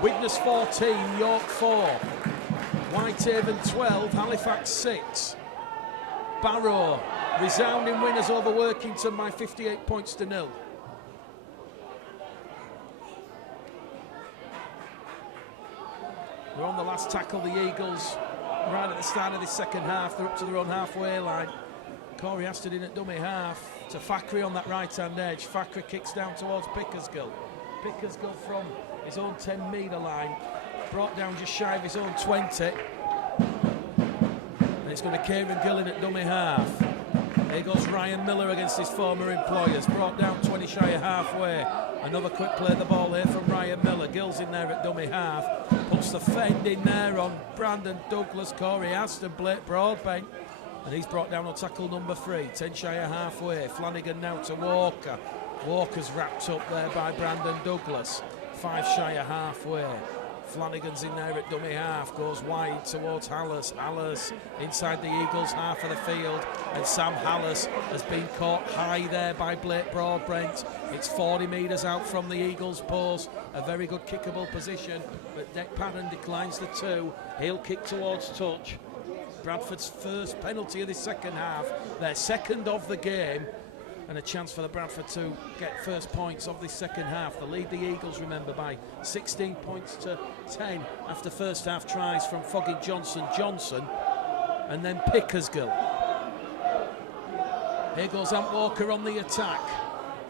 Widnes 14, York 4, Whitehaven 12, Halifax 6, Barrow resounding winners over Workington by 58 points to 0. They're on the last tackle, the Eagles, right at the start of this second half. They're up to their own halfway line. Corey Aston in at dummy half to Thackeray on that right-hand edge. Thackeray kicks down towards Pickersgill. Pickersgill from his own 10-metre line, brought down just shy of his own 20. And it's going to Kieran Gillen at dummy half. Here goes Ryan Miller against his former employers, brought down 20 shy of halfway. Another quick play of the ball here from Ryan Miller. Gill's in there at dummy half, puts the fend in there on Brandon Douglas, Corey Aston, Blake Broadbent, and he's brought down on tackle number 3, 10 shy of halfway. Flanagan now to Walker. Walker's wrapped up there by Brandon Douglas, 5 shy of halfway. Flanagan's in there at dummy half, goes wide towards Hallas. Hallas inside the Eagles half of the field, and Sam Hallas has been caught high there by Blake Broadbrent. It's 40 metres out from the Eagles post, a very good kickable position, but Dick Padden declines the 2. He'll kick towards touch. Bradford's first penalty of the second half, their second of the game, and a chance for the Bradford to get first points of the second half. They lead the Eagles, remember, by 16 points to 10 after first half tries from Foggy Johnson, and then Pickersgill. Here goes Ant Walker on the attack.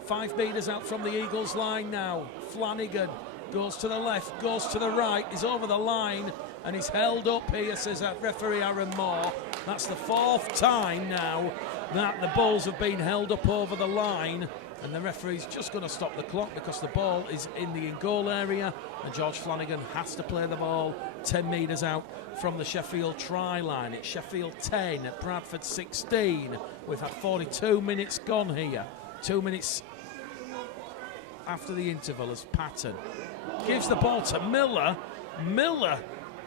5 metres out from the Eagles line now. Flanagan goes to the left, goes to the right, is over the line, and he's held up here, says referee Aaron Moore. That's the 4th time now that the Bulls have been held up over the line, and the referee's just going to stop the clock because the ball is in the in-goal area, and George Flanagan has to play the ball 10 metres out from the Sheffield try line. It's Sheffield 10 at Bradford 16. We've had 42 minutes gone here. 2 minutes after the interval as Patton gives the ball to Miller. Miller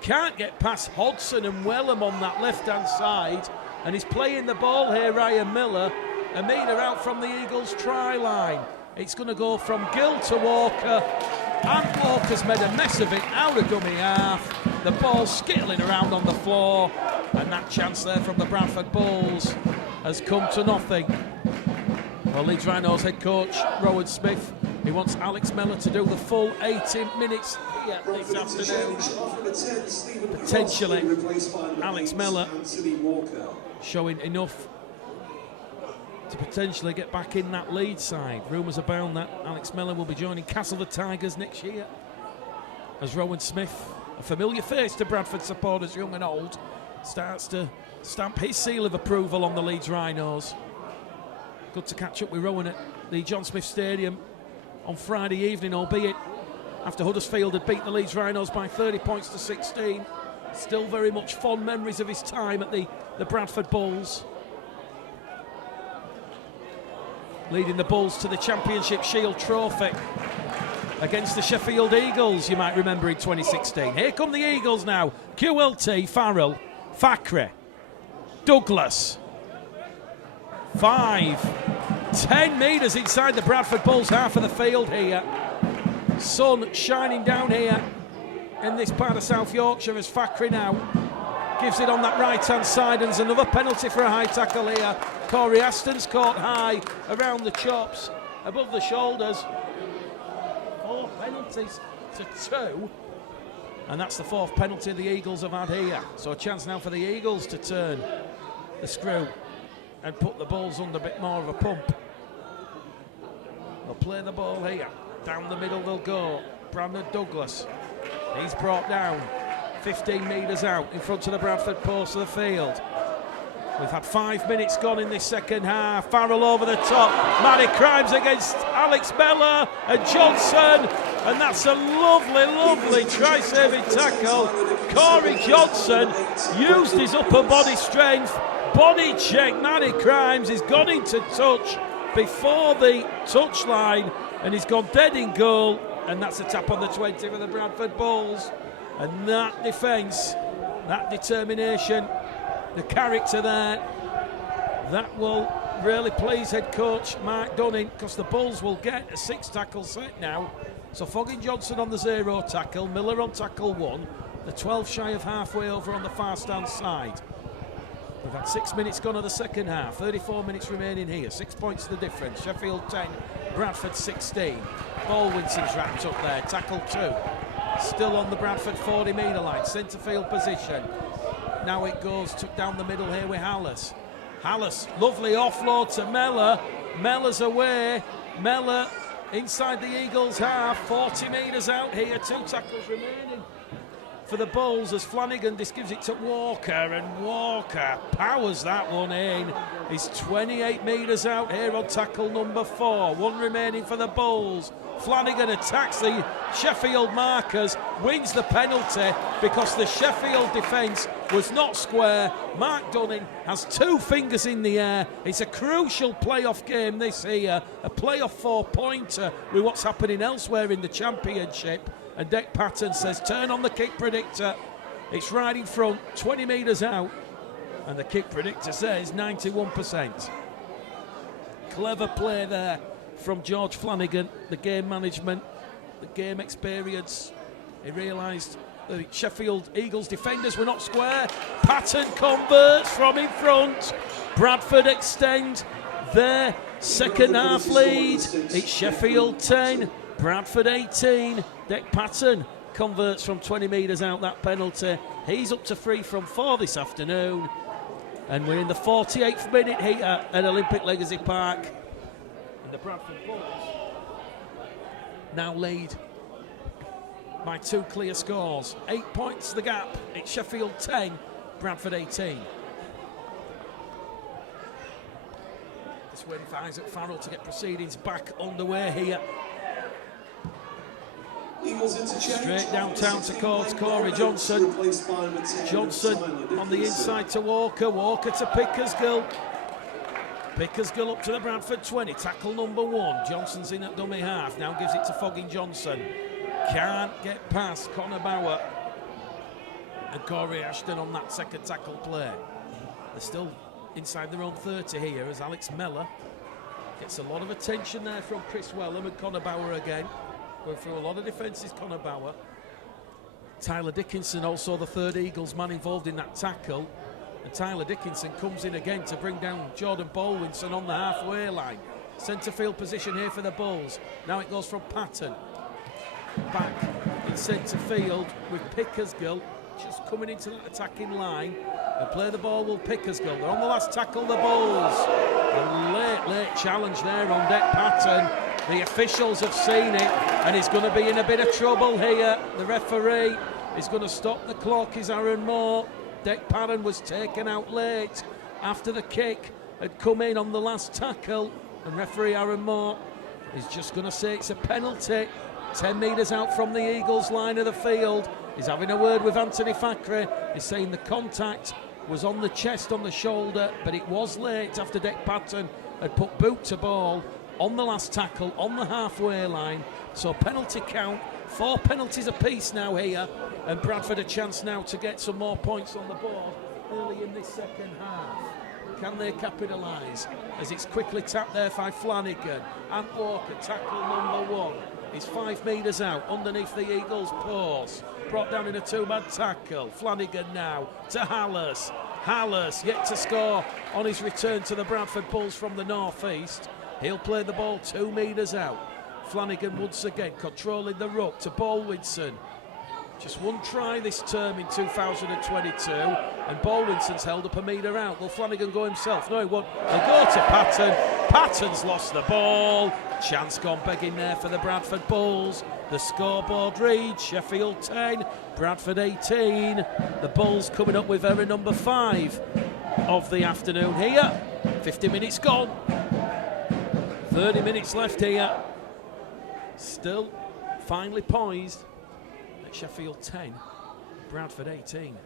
can't get past Hodson and Wellham on that left-hand side, and he's playing the ball here, Ryan Miller, a metre out from the Eagles try line. It's going to go from Gill to Walker. Ant Walker's made a mess of it out of dummy half. The ball skittling around on the floor, and that chance there from the Bradford Bulls has come to nothing. Well, Leeds Rhinos head coach Rowan Smith, he wants Alex Miller to do the full 80 minutes here this afternoon. Potentially, Alex Miller showing enough to potentially get back in that lead side. Rumours abound that Alex Miller will be joining Castle Tigers next year, as Rowan Smith, a familiar face to Bradford supporters, young and old, starts to stamp his seal of approval on the Leeds Rhinos. Good to catch up with Rowan at the John Smith Stadium on Friday evening, albeit after Huddersfield had beat the Leeds Rhinos by 30 points to 16. Still very much fond memories of his time at the Bradford Bulls. Leading the Bulls to the Championship Shield Trophy against the Sheffield Eagles, you might remember, in 2016. Here come the Eagles now. QLT, Farrell, Fakri, Douglas. 10 metres inside the Bradford Bulls half of the field here. Sun shining down here in this part of South Yorkshire as Fakri now gives it on that right-hand side, and there's another penalty for a high tackle here. Corey Aston's caught high around the chops, above the shoulders. 4 penalties to 2, and that's the 4th penalty the Eagles have had here. So a chance now for the Eagles to turn the screw and put the Bulls under a bit more of a pump. They'll play the ball here. Down the middle they'll go. Brandon Douglas. He's brought down 15 metres out in front of the Bradford post of the field. We've had 5 minutes gone in this second half. Farrell over the top. Matty Crimes against Alex Miller and Johnson. And that's a lovely, lovely try-saving tackle. Corey Johnson used his upper body strength. Body check. Matty Crimes has gone into touch before the touchline, and he's gone dead in goal, and that's a tap on the 20 for the Bradford Bulls. And that defence, that determination, the character there, that will really please head coach Mark Dunning, because the Bulls will get a 6 tackle set now. So Foggin Johnson on the 0 tackle, Miller on tackle 1, the 12 shy of halfway over on the far stand side. We've had 6 minutes gone of the second half, 34 minutes remaining here, 6 points the difference. Sheffield 10, Bradford 16. Baldwinson's wrapped up there, tackle 2. Still on the Bradford 40 metre line, centre field position. Now it goes down the middle here with Hallas. Hallas, lovely offload to Miller. Miller's away. Miller inside the Eagles half, 40 metres out here, 2 tackles remaining for the Bulls as Flanagan just gives it to Walker, and Walker powers that one in. He's 28 metres out here on tackle number 4. 1 remaining for the Bulls. Flanagan attacks the Sheffield markers, wins the penalty because the Sheffield defence was not square. Mark Dunning has 2 fingers in the air. It's a crucial playoff game this here, a playoff 4-pointer with what's happening elsewhere in the Championship. and Dick Patton says turn on the kick predictor. It's right in front, 20 metres out, and the kick predictor says 91%. Clever play there from George Flanagan, the game management, the game experience. He realised the Sheffield Eagles defenders were not square. Patton converts from in front. Bradford extend their second half lead. It's Sheffield 10, Bradford 18. Dick Patton converts from 20 metres out that penalty. He's up to 3 from 4 this afternoon. And we're in the 48th minute here at Olympic Legacy Park. And the Bradford Bulls now lead by 2 clear scores. 8 points the gap. It's Sheffield 10, Bradford 18. This win for Isaac Farrell to get proceedings back underway here. Straight downtown to court, Corey Johnson. Johnson on the inside to Walker. Walker to Pickersgill. Pickersgill up to the Bradford 20. Tackle number 1. Johnson's in at dummy half. Now gives it to Fogging Johnson. Can't get past Connor Bauer. And Corey Ashton on that second tackle play. They're still inside their own 30 here as Alex Mellor gets a lot of attention there from Chris Wellham and Connor Bauer again. Going through a lot of defences, Connor Bauer. Tyler Dickinson, also the third Eagles man involved in that tackle. And Tyler Dickinson comes in again to bring down Jordan Bolwinson on the halfway line. Centre field position here for the Bulls. Now it goes from Patton. Back in centre field with Pickersgill just coming into that attacking line. And play the ball will Pickersgill. They're on the last tackle, the Bulls. A late challenge there on Dick Patton. The officials have seen it and he's going to be in a bit of trouble here. The referee is going to stop the clock, is Aaron Moore. Dick Patton was taken out late after the kick had come in on the last tackle, and referee Aaron Moore is just going to say it's a penalty. 10 metres out from the Eagles line of the field. He's having a word with Anthony Fackery. He's saying the contact was on the chest, on the shoulder, but it was late after Dick Patton had put boot to ball on the last tackle on the halfway line. So penalty count, 4 penalties apiece now here, and Bradford a chance now to get some more points on the board early in this second half. Can they capitalise? As it's quickly tapped there by Flanagan. And Walker, tackle number 1. He's 5 metres out underneath the Eagles' post. Brought down in a 2-man tackle. Flanagan now to Hallas. Hallas yet to score on his return to the Bradford Bulls from the north-east. He'll play the ball 2 metres out. Flanagan once again controlling the ruck to Bolwinson. Just one try this term in 2022, and Bolwinson's held up a metre out. Will Flanagan go himself? No, he won't. He'll go to Patton. Patton's lost the ball. Chance gone begging there for the Bradford Bulls. The scoreboard reads Sheffield 10, Bradford 18. The Bulls coming up with error number 5 of the afternoon here. 50 minutes gone. 30 minutes left here. Still finely poised. Sheffield 10, Bradford 18.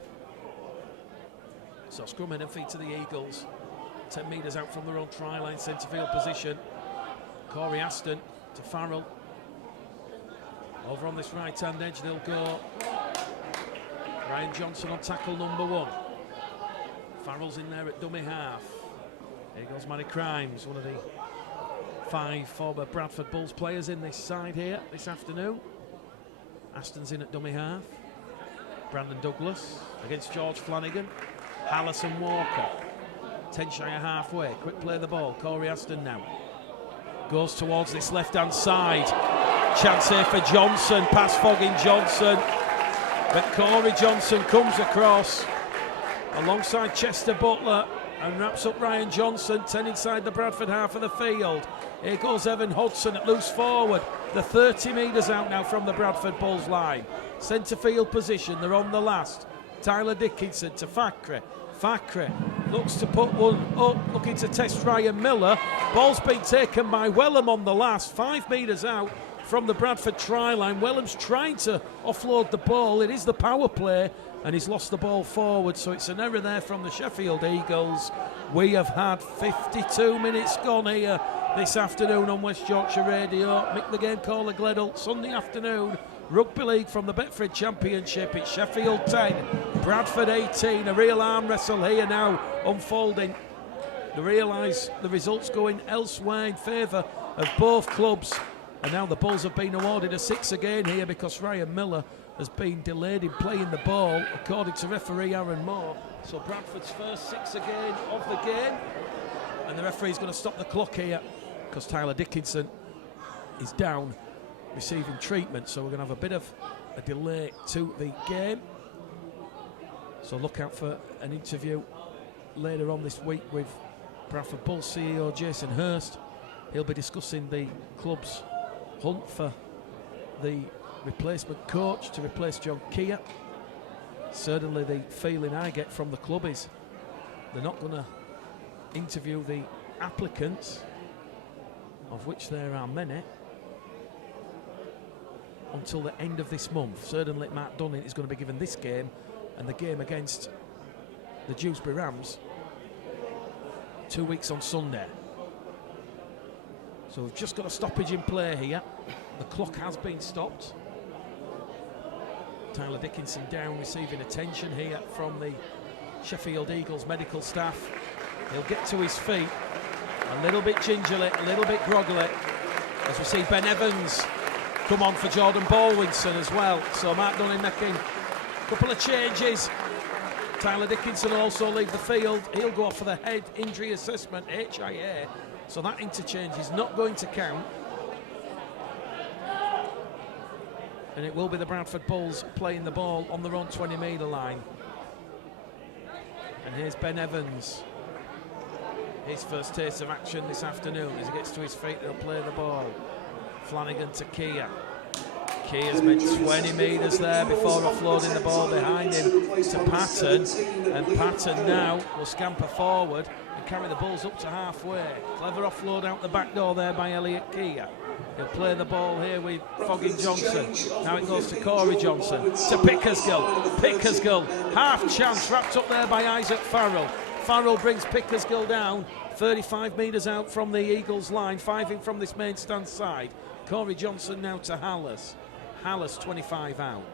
So scrum and feet to the Eagles. 10 metres out from their own try line, centre field position. Corey Aston to Farrell. Over on this right hand edge they'll go. Ryan Johnson on tackle number 1. Farrell's in there at dummy half. Here goes Manny Crimes, one of the 5 former Bradford Bulls players in this side here this afternoon. Aston's in at dummy half. Brandon Douglas against George Flanagan. Hallas and Walker. 10 shy of halfway. Quick play the ball. Corey Aston now. Goes towards this left-hand side. Chance here for Johnson. Pass Fogging Johnson. But Corey Johnson comes across alongside Chester Butler and wraps up Ryan Johnson. 10 inside the Bradford half of the field. Here goes Evan Hudson at loose forward. They're 30 metres out now from the Bradford Bulls line. Centre field position, they're on the last. Tyler Dickinson to Fackery. Fackery looks to put one up, looking to test Ryan Miller. Ball's been taken by Wellham on the last. 5 metres out from the Bradford try line. Wellham's trying to offload the ball. It is the power play, and he's lost the ball forward, so it's an error there from the Sheffield Eagles. We have had 52 minutes gone here this afternoon on West Yorkshire Radio. Mick the Game Caller Gledhill, Sunday afternoon Rugby League from the Betfred Championship. It's Sheffield 10, Bradford 18. A real arm wrestle here now unfolding. They realise the results going elsewhere in favour of both clubs. And now the Bulls have been awarded a 6 again here because Ryan Miller has been delayed in playing the ball, according to referee Aaron Moore. So Bradford's first 6 again of the game. And the referee's going to stop the clock here because Tyler Dickinson is down receiving treatment. So we're going to have a bit of a delay to the game. So look out for an interview later on this week with Bradford Bulls CEO Jason Hurst. He'll be discussing the club's hunt for the replacement coach to replace John Keir. Certainly the feeling I get from the club is they're not going to interview the applicants, of which there are many, until the end of this month. Certainly Matt Dunning is going to be given this game and the game against the Dewsbury Rams 2 weeks on Sunday. So we've just got a stoppage in play here. The clock has been stopped. Tyler Dickinson down receiving attention here from the Sheffield Eagles medical staff. He'll get to his feet a little bit gingerly, a little bit groggily, as we see Ben Evans come on for Jordan Baldwinson as well. So Mark Dunning making a couple of changes. Tyler Dickinson will also leave the field. He'll go off for the head injury assessment, HIA. So that interchange is not going to count. And it will be the Bradford Bulls playing the ball on their own 20-metre line. And here's Ben Evans. His first taste of action this afternoon. As he gets to his feet, he'll play the ball. Flanagan to Keir. Keir's made 20 metres there before offloading the ball behind him to Patton. And Patton now will scamper forward and carry the Bulls up to halfway. Clever offload out the back door there by Elliot Keir. He'll play the ball here with Fogging Johnson. Now it goes to Corey Johnson, to Pickersgill. Pickersgill, half chance wrapped up there by Isaac Farrell. Farrell brings Pickersgill down 35 metres out from the Eagles line, 5 in from this main stand side. Corey Johnson now to Hallis. Hallis 25 out.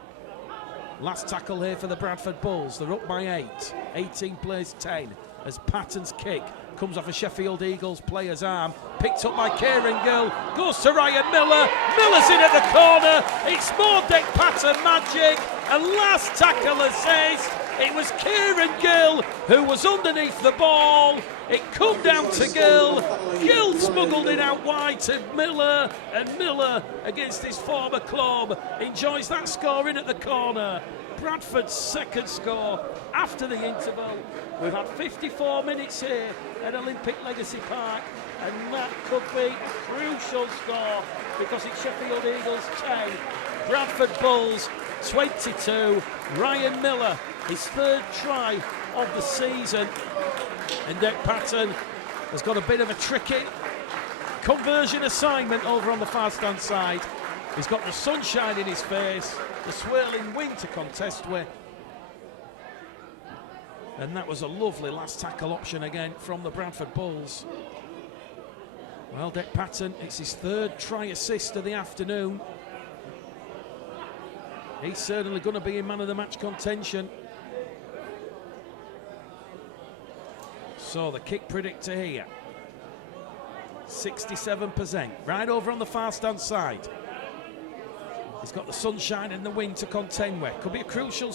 Last tackle here for the Bradford Bulls. They're up by 8. 18 plays 10 as Patton's kick comes off a Sheffield Eagles player's arm. Picked up by Kieran Gill. Goes to Ryan Miller. Miller's in at the corner. It's more Dick Patton magic. And last tackle assist. It was Kieran Gill who was underneath the ball. It come down to Gill. Gill smuggled it out wide to Miller. And Miller, against his former club, enjoys that score in at the corner. Bradford's second score after the interval. We've had 54 minutes here at Olympic Legacy Park, and that could be a crucial score because it's Sheffield Eagles 10, Bradford Bulls 22. Ryan Miller, his third try of the season, and Dick Patton has got a bit of a tricky conversion assignment over on the far stand side. He's got the sunshine in his face, the swirling wind to contest with. And that was a lovely last tackle option again from the Bradford Bulls. Well, Dick Patton, it's his third try assist of the afternoon. He's certainly going to be in man of the match contention. So the kick predictor here, 67%, right over on the far stand side. He's got the sunshine and the wind to contend with. Could be a crucial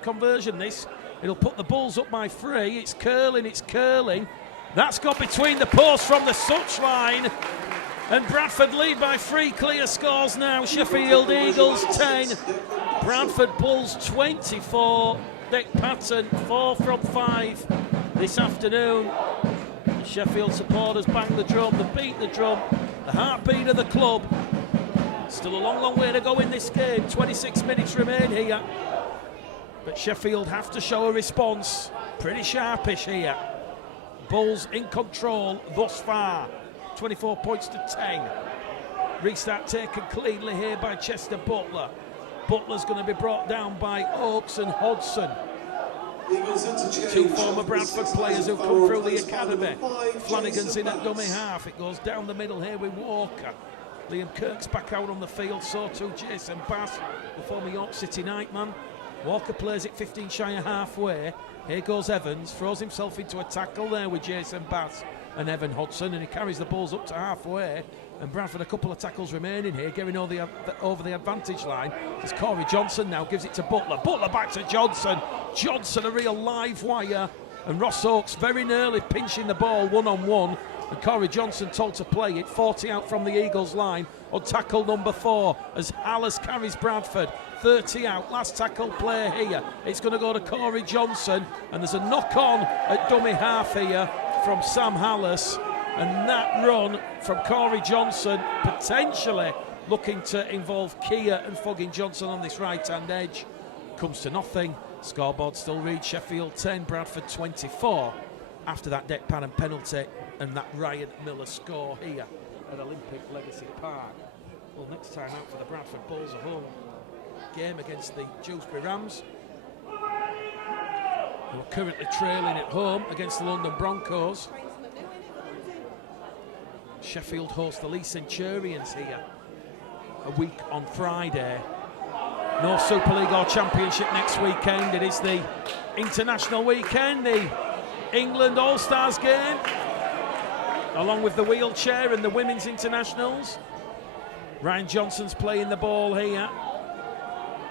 conversion, this. It'll put the Bulls up by 3. It's curling, it's curling. That's got between the posts from the touchline. And Bradford lead by 3 clear scores now. Sheffield Eagles 10, Bradford Bulls 24. Dick Patton 4 from 5 this afternoon. Sheffield supporters bang the drum, they beat the drum, the heartbeat of the club. Still a long, long way to go in this game. 26 minutes remain here. But Sheffield have to show a response. Pretty sharpish here. Bulls in control thus far. 24 points to 10. Restart taken cleanly here by Chester Butler. Butler's going to be brought down by Oakes and Hodgson. 2 former Bradford players who come through the academy. Flanagan's in at dummy half. It goes down the middle here with Walker. Liam Kirk's back out on the field, so too Jason Bass, the former York City Nightman. Walker plays it 15 shy of halfway. Here goes Evans, throws himself into a tackle there with Jason Bass and Evan Hodson, and he carries the balls up to halfway. And Bradford, a couple of tackles remaining here, getting over the advantage line. As Corey Johnson now gives it to Butler. Butler back to Johnson. Johnson, a real live wire. And Ross Oakes very nearly pinching the ball one-on-one. And Corey Johnson told to play it 40 out from the Eagles line on tackle number 4 as Hallis carries Bradford 30 out. Last tackle play here, it's going to go to Corey Johnson, and there's a knock on at dummy half here from Sam Hallis, and that run from Corey Johnson potentially looking to involve Kia and Foggin Johnson on this right hand edge comes to nothing. Scoreboard still reads Sheffield 10, Bradford 24 after that deckpan and penalty and that Ryan Miller score here at Olympic Legacy Park. Well, next time out for the Bradford Bulls, a home game against the Dewsbury Rams, who are currently trailing at home against the London Broncos. Sheffield host the Lee Centurions here a week on Friday. No Super League or Championship next weekend. It is the international weekend, the England All-Stars game, along with the wheelchair and the women's internationals. Ryan Johnson's playing the ball here,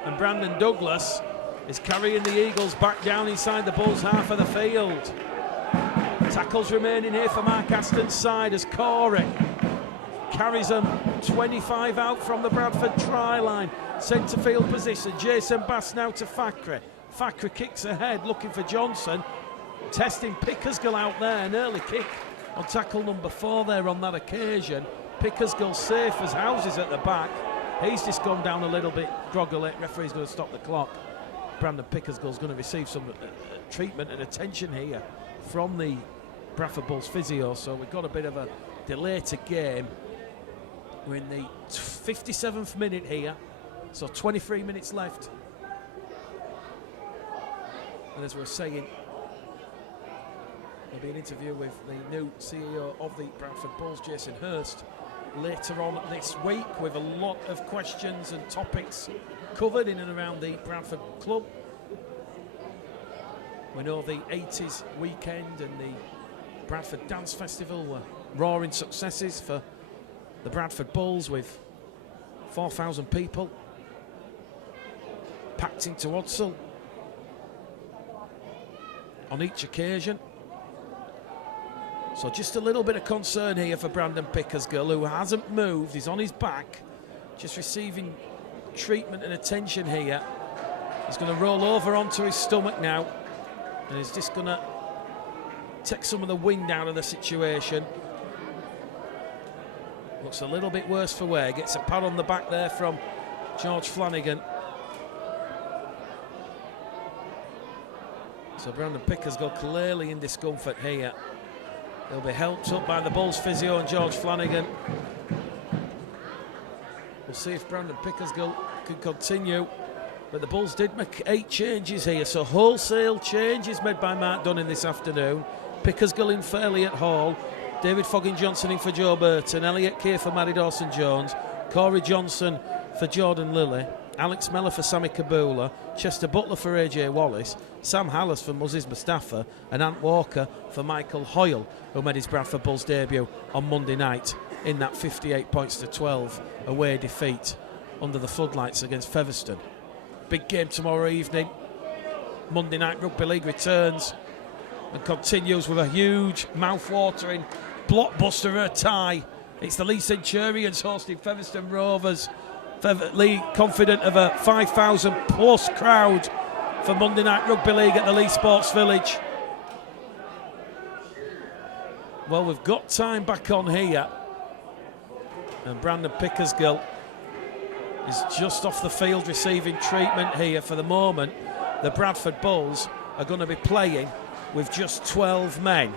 and Brandon Douglas is carrying the Eagles back down inside the Bulls' half of the field. Tackles remaining here for Mark Aston's side as Corey carries them 25 out from the Bradford try line. Centre field position, Jason Bass now to Fakri. Fakri kicks ahead looking for Johnson, testing Pickersgill out there, an early kick on tackle number 4 there on that occasion. Pickersgill safe as houses at the back. He's just gone down a little bit groggily. Referee's going to stop the clock. Brandon Pickersgill's going to receive some treatment and attention here from the Bradford Bulls physio, so we've got a bit of a delay to game. We're in the 57th minute here, so 23 minutes left. And as we're saying, there'll be an interview with the new CEO of the Bradford Bulls, Jason Hurst, later on this week, with a lot of questions and topics covered in and around the Bradford club. We know the 80s weekend and the Bradford Dance Festival were roaring successes for the Bradford Bulls, with 4,000 people packed into Odsal on each occasion. So just a little bit of concern here for Brandon Pickersgill, who hasn't moved. He's on his back, just receiving treatment and attention here. He's going to roll over onto his stomach now, and he's just going to take some of the wind out of the situation. Looks a little bit worse for wear. Gets a pat on the back there from George Flanagan. So Brandon Pickersgill clearly in discomfort here. He'll be helped up by the Bulls physio and George Flanagan. We'll see if Brandon Pickersgill can continue. But the Bulls did make 8 changes here, so wholesale changes made by Mark Dunning this afternoon. Pickersgill in for Elliot Hall, David Foggin Johnson in for Joe Burton, Elliot Keir for Matty Dawson-Jones, Corey Johnson for Jordan Lilly, Alex Mellor for Sammy Kabula, Chester Butler for AJ Wallace, Sam Hallis for Muzziz Mustafa, and Ant Walker for Michael Hoyle, who made his Bradford Bulls debut on Monday night in that 58-12 away defeat under the floodlights against Featherstone. Big game tomorrow evening. Monday Night Rugby League returns and continues with a huge, mouth-watering, blockbuster tie. It's the Lee Centurions hosting Featherstone Rovers. Lee confident of a 5,000 plus crowd for Monday Night Rugby League at the Lee Sports Village. Well, we've got time back on here, and Brandon Pickersgill is just off the field receiving treatment here for the moment. The Bradford Bulls are going to be playing with just 12 men.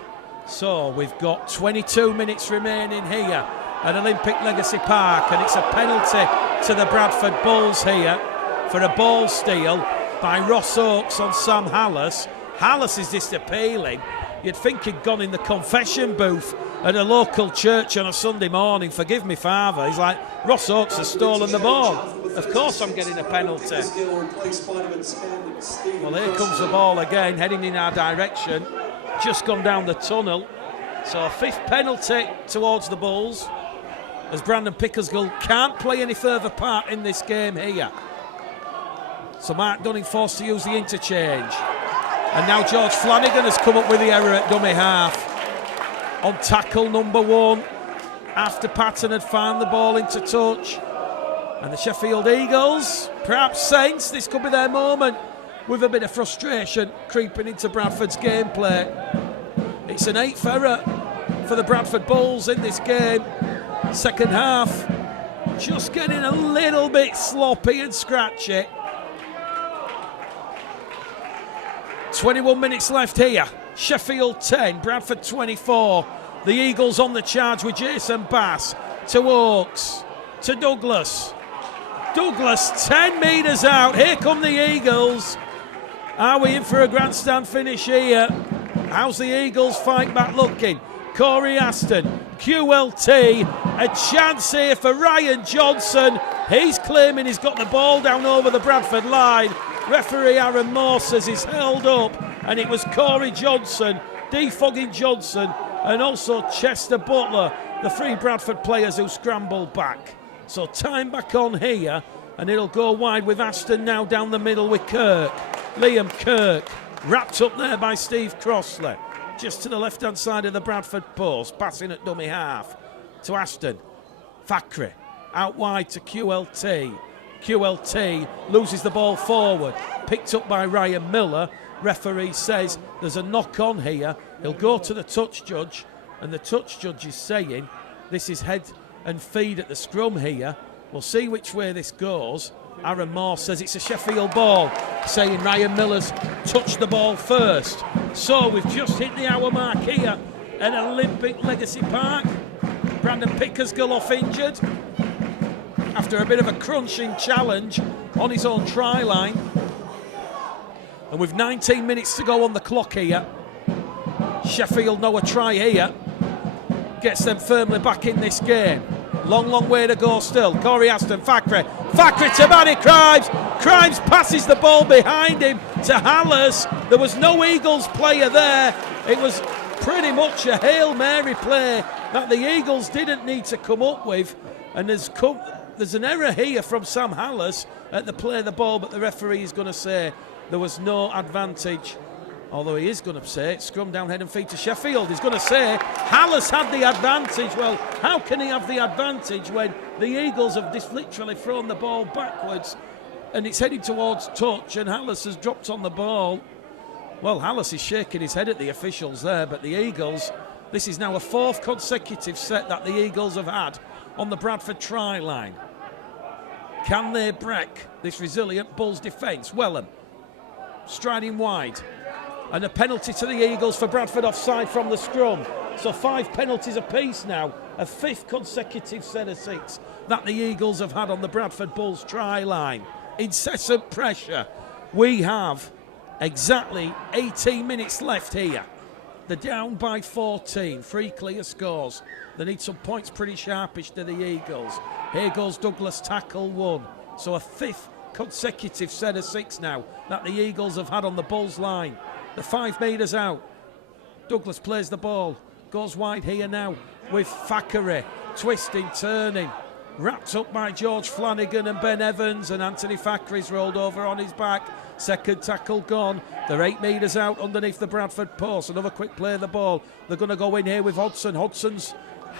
So we've got 22 minutes remaining here at Olympic Legacy Park, and it's a penalty to the Bradford Bulls here for a ball steal by Ross Oakes on Sam Hallis. Hallis is just appealing You'd think he'd gone in the confession booth at a local church on a Sunday morning. Forgive me, Father. He's like, Ross Oakes has stolen the ball. Of course I'm getting a penalty. Well, here comes the ball again, heading in our direction. Just gone down the tunnel. So a 5th penalty towards the Bulls, as Brandon Pickersgill can't play any further part in this game here. So Mark Dunning forced to use the interchange. And now George Flanagan has come up with the error at dummy half. On tackle number 1, after Patton had found the ball into touch. And the Sheffield Eagles perhaps sense this could be their moment, with a bit of frustration creeping into Bradford's gameplay. It's an 8th error for the Bradford Bulls in this game. Second half, just getting a little bit sloppy and scratchy. 21 minutes left here. Sheffield 10, Bradford 24. The Eagles on the charge with Jason Bass to Oakes, to Douglas. Douglas 10 metres out. Here come the Eagles. Are we in for a grandstand finish here? How's the Eagles fight back looking? Corey Aston, QLT, a chance here for Ryan Johnson. He's claiming he's got the ball down over the Bradford line. Referee Aaron Moore says he's held up, and it was Corey Johnson, defogging Johnson, and also Chester Butler, the 3 Bradford players who scrambled back. So time back on here, and it'll go wide with Aston now down the middle with Kirk. Liam Kirk, wrapped up there by Steve Crossley. Just to the left-hand side of the Bradford post, passing at dummy half to Aston. Thackeray, out wide to QLT. QLT loses the ball forward, picked up by Ryan Miller. Referee says there's a knock on here. He'll go to the touch judge, and the touch judge is saying this is head and feed at the scrum here. We'll see which way this goes. Aaron Moore says it's a Sheffield ball, saying Ryan Miller's touched the ball first. So we've just hit the hour mark here at Olympic Legacy Park. Brandon Pickersgill off injured after a bit of a crunching challenge on his own try line. And with 19 minutes to go on the clock here, Sheffield know a try here gets them firmly back in this game. Long way to go still. Corey Aston, Thackeray to Manny Crimes. Crimes passes the ball behind him to Hallis. There was no Eagles player there. It was pretty much a Hail Mary play that the Eagles didn't need to come up with. And there's an error here from Sam Hallis at the play of the ball, but the referee is going to say there was no advantage. Although he is going to say it's scrum down, head and feet to Sheffield. He's going to say Hallis had the advantage. Well, how can he have the advantage when the Eagles have just literally thrown the ball backwards and it's heading towards touch and Hallis has dropped on the ball? Well, Hallis is shaking his head at the officials there, but the Eagles, this is now a 4th consecutive set that the Eagles have had on the Bradford try line. Can they break this resilient Bulls defence? Wellham striding wide. And a penalty to the Eagles for Bradford offside from the scrum. So 5 penalties apiece now. A 5th consecutive set of 6 that the Eagles have had on the Bradford Bulls try line. Incessant pressure. We have exactly 18 minutes left here. They're down by 14. 3 clear scores. They need some points pretty sharpish to the Eagles. Here goes Douglas, tackle 1. So a 5th consecutive set of 6 now that the Eagles have had on the Bulls line. The 5 metres out. Douglas plays the ball. Goes wide here now with Thackeray. Twisting, turning. Wrapped up by George Flanagan and Ben Evans. And Anthony Thackeray's rolled over on his back. Second tackle gone. They're 8 metres out underneath the Bradford post. Another quick play of the ball. They're going to go in here with Hodgson. Hodgson's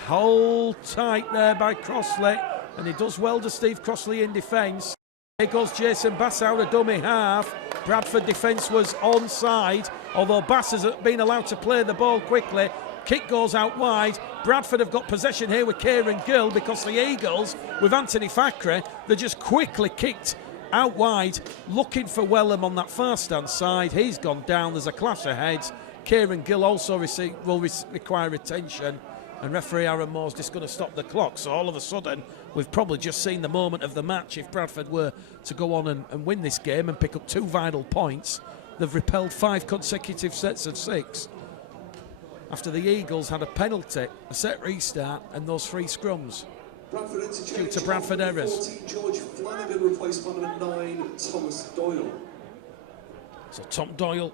hold tight there by Crossley. And he does well to Steve Crossley in defence. Here goes Jason Bass out of dummy half. Bradford defence was onside, although Bass has been allowed to play the ball quickly. Kick goes out wide. Bradford have got possession here with Kieran Gill because the Eagles, with Anthony Thackeray, they just quickly kicked out wide, looking for Wellham on that far stand side. He's gone down. There's a clash of heads. Kieran Gill also will require attention. And referee Aaron Moore's just going to stop the clock. So all of a sudden, we've probably just seen the moment of the match. If Bradford were to go on and win this game and pick up 2 vital points, they've repelled 5 consecutive sets of 6. after the Eagles had a penalty, a set restart, and those 3 scrums. Bradford interchange. Due to Bradford errors. 14, George Flanagan replaced by number 9, Thomas Doyle. So Tom Doyle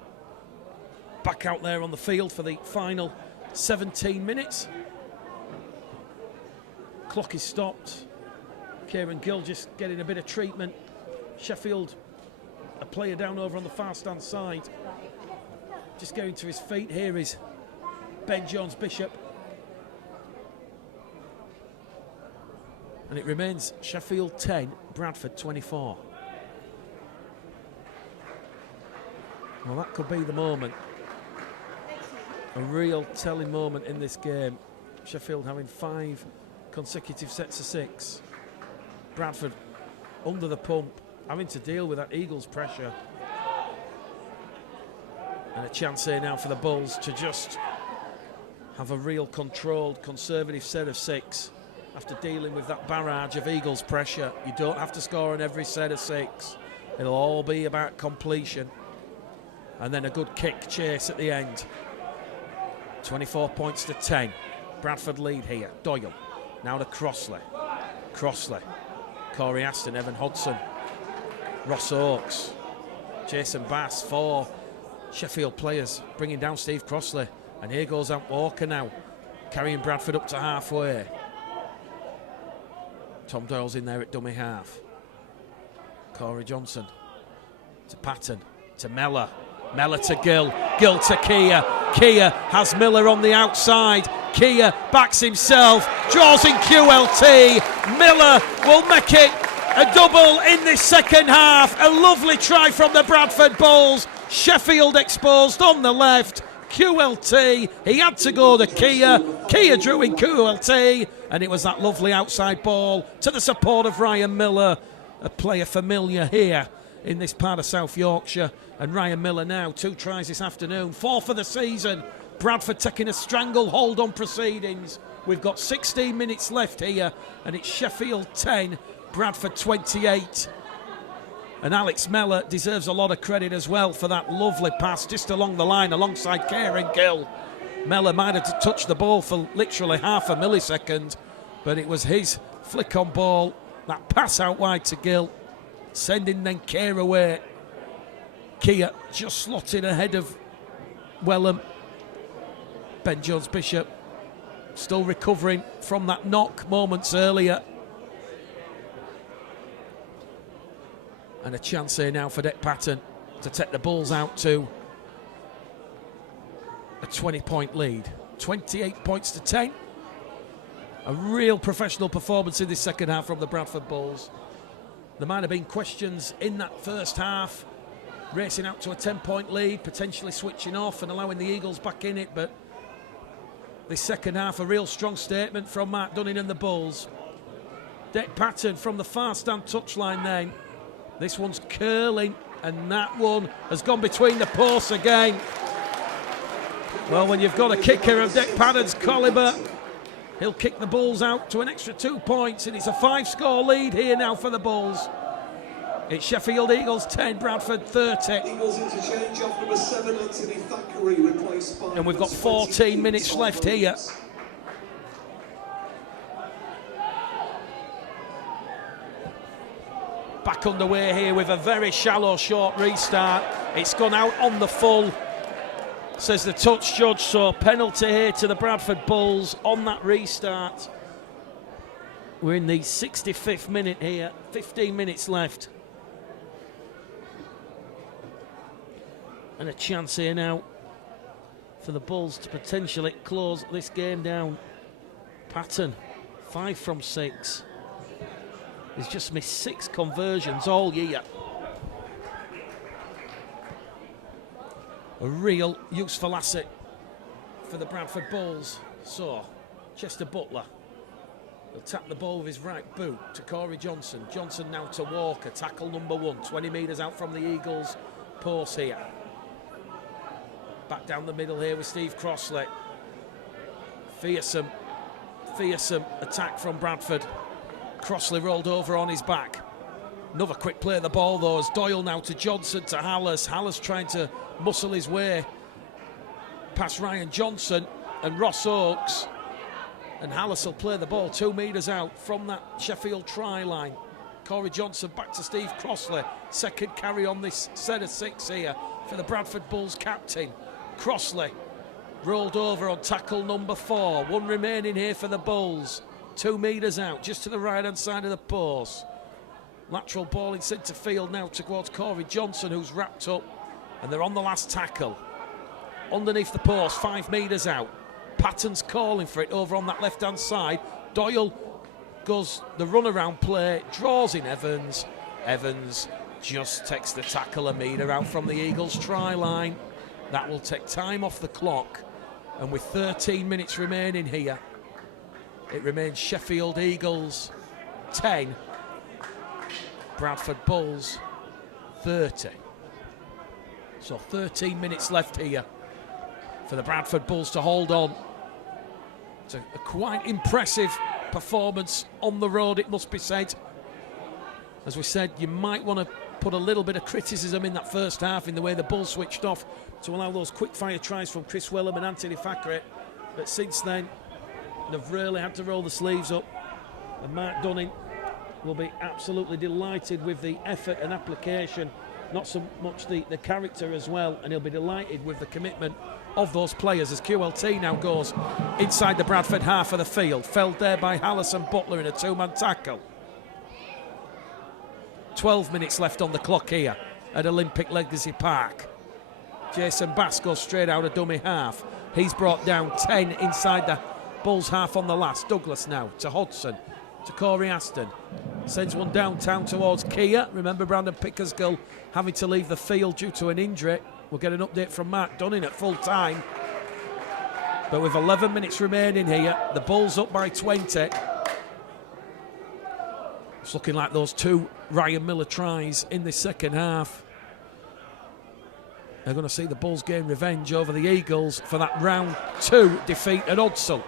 back out there on the field for the final 17 minutes. Clock is stopped. Kieran Gill just getting a bit of treatment. Sheffield, a player down over on the far stand side, just going to his feet. Here is Ben Jones-Bishop. And it remains Sheffield 10, Bradford 24. Well, that could be the moment. A real telling moment in this game. Sheffield having 5 consecutive sets of 6. Bradford under the pump, having to deal with that Eagles pressure. And a chance here now for the Bulls to just have a real controlled, conservative set of 6 after dealing with that barrage of Eagles pressure. You don't have to score on every set of 6. It'll all be about completion. And then a good kick chase at the end. 24 points to 10. Bradford lead here. Doyle. Now to Crossley. Crossley. Corey Aston, Evan Hodson. Ross Oakes. Jason Bass. 4 Sheffield players bringing down Steve Crossley. And here goes Ant Walker now, carrying Bradford up to halfway. Tom Doyle's in there at dummy half. Corey Johnson to Patton, to Mellor. Mellor to Gill. Gill to Keir. Keir has Miller on the outside. Keir backs himself, draws in QLT. Miller will make it a double in this second half. A lovely try from the Bradford Bulls. Sheffield exposed on the left. QLT, he had to go to Keir. Keir drew in QLT, and it was that lovely outside ball to the support of Ryan Miller, a player familiar here in this part of South Yorkshire. And Ryan Miller now 2 tries this afternoon, 4 for the season. Bradford taking a stranglehold on proceedings. We've got 16 minutes left here, and it's Sheffield 10, Bradford 28. And Alex Mellor deserves a lot of credit as well for that lovely pass just along the line alongside Kieran Gill. Mellor might have touched the ball for literally half a millisecond, but it was his flick on ball, that pass out wide to Gill, sending then Keir away. Keir just slotted ahead of Wellham. Ben Jones-Bishop still recovering from that knock moments earlier. And a chance here now for Dick Patton to take the Bulls out to a 20-point lead. 28 points to 10. A real professional performance in this second half from the Bradford Bulls. There might have been questions in that first half, racing out to a 10-point lead, potentially switching off and allowing the Eagles back in it, but this second half, a real strong statement from Mark Dunning and the Bulls. Dick Patton from the far stand touchline then. This one's curling, and that one has gone between the posts again. Well, when you've got a kicker of Dick Patton's calibre, he'll kick the Bulls out to an extra 2 points, and it's a 5-score lead here now for the Bulls. It's Sheffield Eagles 10, Bradford 30. Eagles interchange off number 7, Anthony Thackeray, replaced by... And we've got 14 minutes left here. Back underway here with a very shallow short restart. It's gone out on the full, says the touch judge, so penalty here to the Bradford Bulls on that restart. We're in the 65th minute here, 15 minutes left. And a chance here now for the Bulls to potentially close this game down. Patton, 5 from 6. He's just missed 6 conversions all year. A real useful asset for the Bradford Bulls. So, Chester Butler. He'll tap the ball with his right boot to Corey Johnson. Johnson now to Walker, tackle number 1, 20 metres out from the Eagles' post here. Back down the middle here with Steve Crossley. Fearsome attack from Bradford. Crossley rolled over on his back. Another quick play of the ball though, as Doyle now to Johnson to Hallas. Hallas trying to muscle his way past Ryan Johnson. and Ross Oakes. And Hallis will play the ball 2 metres out from that Sheffield try line. Corey Johnson back to Steve Crossley. Second carry on this set of 6 here for the Bradford Bulls captain. Crossley rolled over on tackle number 4. 1 remaining here for the Bulls. 2 metres out, just to the right-hand side of the post. Lateral ball in centre field now towards Corey Johnson, who's wrapped up. And they're on the last tackle. Underneath the post, 5 metres out. Patton's calling for it over on that left-hand side. Doyle goes the runaround play, draws in Evans. Evans just takes the tackle a metre out from the Eagles try line. That will take time off the clock. And with 13 minutes remaining here, it remains Sheffield Eagles 10, Bradford Bulls 30. So 13 minutes left here for the Bradford Bulls to hold on. It's a quite impressive performance on the road, it must be said. As we said, you might want to put a little bit of criticism in that first half in the way the Bulls switched off to allow those quick-fire tries from Chris Wellham and Anthony Fackery. But since then, they've really had to roll the sleeves up. And Mark Dunning will be absolutely delighted with the effort and application, not so much the character as well, and he'll be delighted with the commitment of those players as QLT now goes inside the Bradford half of the field, felled there by Hallis and Butler in a 2-man tackle. 12 minutes left on the clock here at Olympic Legacy Park. Jason Bass goes straight out of dummy half. He's brought down 10 inside the Bulls half on the last. Douglas now to Hodgson, to Corey Aston. Sends one downtown towards Kia. Remember Brandon Pickersgill having to leave the field due to an injury. We'll get an update from Mark Dunning at full time. But with 11 minutes remaining here, the Bulls up by 20. It's looking like those 2 Ryan Miller tries in the second half. They're going to see the Bulls gain revenge over the Eagles for that round 2 defeat at Odsal.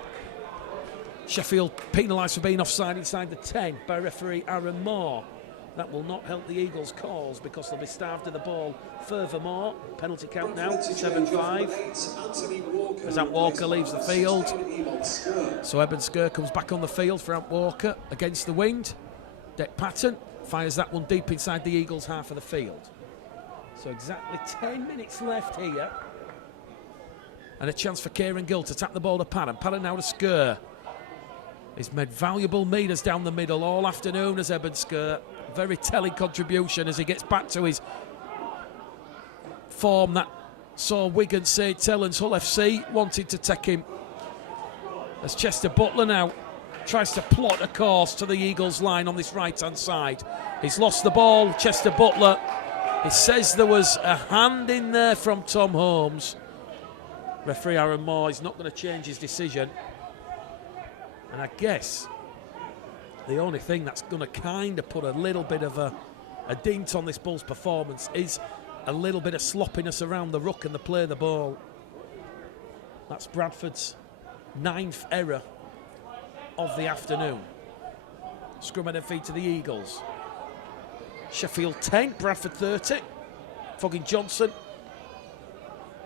Sheffield penalised for being offside inside the 10 by referee Aaron Moore. That will not help the Eagles' cause because they'll be starved of the ball. Furthermore, penalty count now, 7-5. As Ant Walker leaves the field. So Eben Skur comes back on the field for Ant Walker against the wind. Dec Patton fires that one deep inside the Eagles' half of the field. So exactly 10 minutes left here. And a chance for Kieran Gill to tap the ball to Patton. Patton now to Skur. He's made valuable metres down the middle all afternoon as Eben Skur. Very telling contribution as he gets back to his form that saw Wigan, St Helens, Hull FC wanted to take him. As Chester Butler now tries to plot a course to the Eagles line on this right-hand side. He's lost the ball, Chester Butler. He says there was a hand in there from Tom Holmes. Referee Aaron Moore is not going to change his decision. And I guess the only thing that's going to kind of put a little bit of a dint on this Bulls performance is a little bit of sloppiness around the ruck and the play of the ball. That's Bradford's 9th error of the afternoon. Scrum and feed to the Eagles. Sheffield 10, Bradford 30. Fogging Johnson,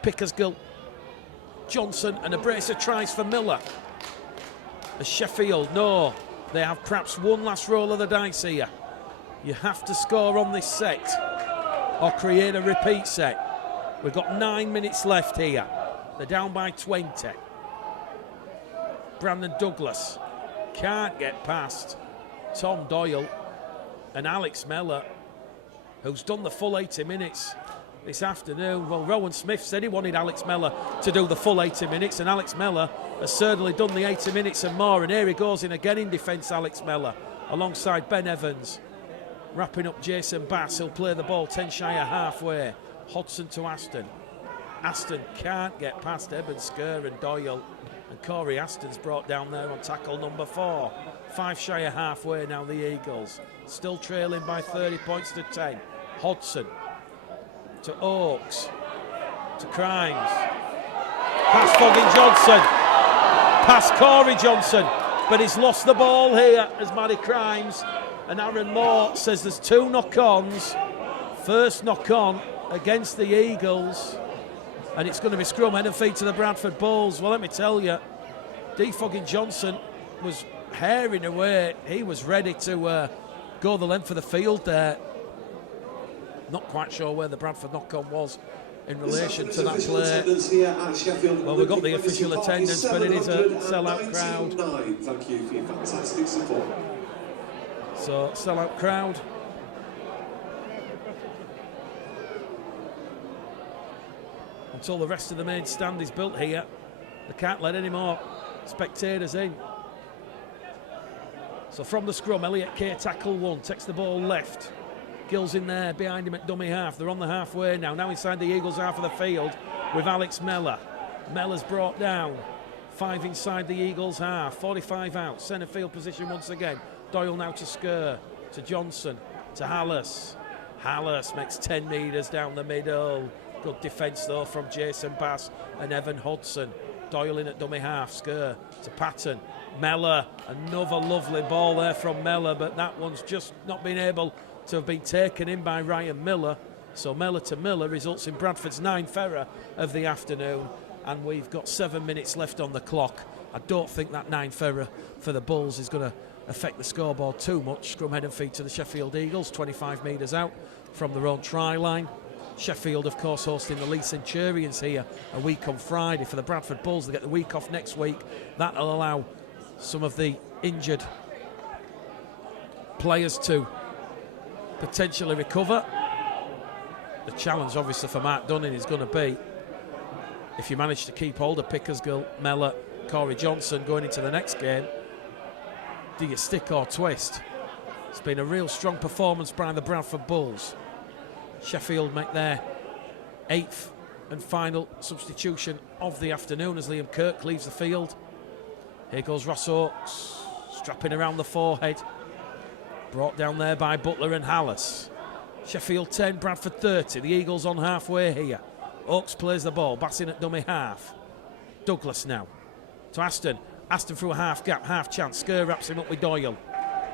Pickersgill, Johnson, and a brace of tries for Miller. As Sheffield know they have perhaps one last roll of the dice here. You have to score on this set or create a repeat set. We've got 9 minutes left here. They're down by 20. Brandon Douglas can't get past Tom Doyle and Alex Mellor, who's done the full 80 minutes this afternoon. Well, Rowan Smith said he wanted Alex Mellor to do the full 80 minutes, and Alex Mellor has certainly done the 80 minutes and more. And here he goes in again in defence, Alex Mellor, alongside Ben Evans. Wrapping up Jason Bass, he'll play the ball 10 shy of halfway. Hodgson to Aston. Aston can't get past Eben Skur and Doyle. And Corey Aston's brought down there on tackle number 4. 5 shy of halfway now, the Eagles. Still trailing by 30 points to 10. Hodgson to Oakes, to Crimes. Past Fogging Johnson. Past Corey Johnson. But he's lost the ball here as Matty Crimes. And Aaron Moore says there's 2 knock-ons. First knock-on against the Eagles. and it's going to be scrum, head and feet to the Bradford Bulls. Well, let me tell you, Defogging Johnson was herring away. He was ready to go the length of the field there. Not quite sure where the Bradford knock-on was in relation to that play. Well, we've got the official attendance, but it is a sellout crowd. Thank you for your fantastic support. So, sellout crowd. Until the rest of the main stand is built here, they can't let any more spectators in. So from the scrum, Elliot Kay, tackle 1, takes the ball left. Gill's in there behind him at dummy half. They're on the halfway now inside the Eagles half of the field with Alex Mellor. Mellor's brought down. 5 inside the Eagles half, 45 out, centre field position once again. Doyle now to Skur, to Johnson, to Hallis. Hallis makes 10 metres down the middle. Good defence though from Jason Bass and Evan Hodson. Doyle in at dummy half, Skur to Patton. Mellor, another lovely ball there from Mellor, but that one's just not been able to have been taken in by Ryan Miller. So Mellor to Miller results in Bradford's 9th error of the afternoon, and we've got 7 minutes left on the clock. I don't think that 9th error for the Bulls is going to affect the scoreboard too much. Scrum head and feet to the Sheffield Eagles, 25 metres out from their own try line. Sheffield, of course, hosting the Leeds Centurions here a week on Friday. For the Bradford Bulls, they get the week off next week. That'll allow some of the injured players to potentially recover. The challenge, obviously, for Mark Dunning is going to be, if you manage to keep hold of Pickersgill, Mellor, Corey Johnson going into the next game, do you stick or twist? It's been a real strong performance by the Bradford Bulls. Sheffield make their 8th and final substitution of the afternoon as Liam Kirk leaves the field. Here goes Ross Oakes, strapping around the forehead. Brought down there by Butler and Hallis. Sheffield 10, Bradford 30. The Eagles on halfway here. Oakes plays the ball, passing at dummy half. Douglas now to Aston. Aston through a half gap, half chance. Skur wraps him up with Doyle.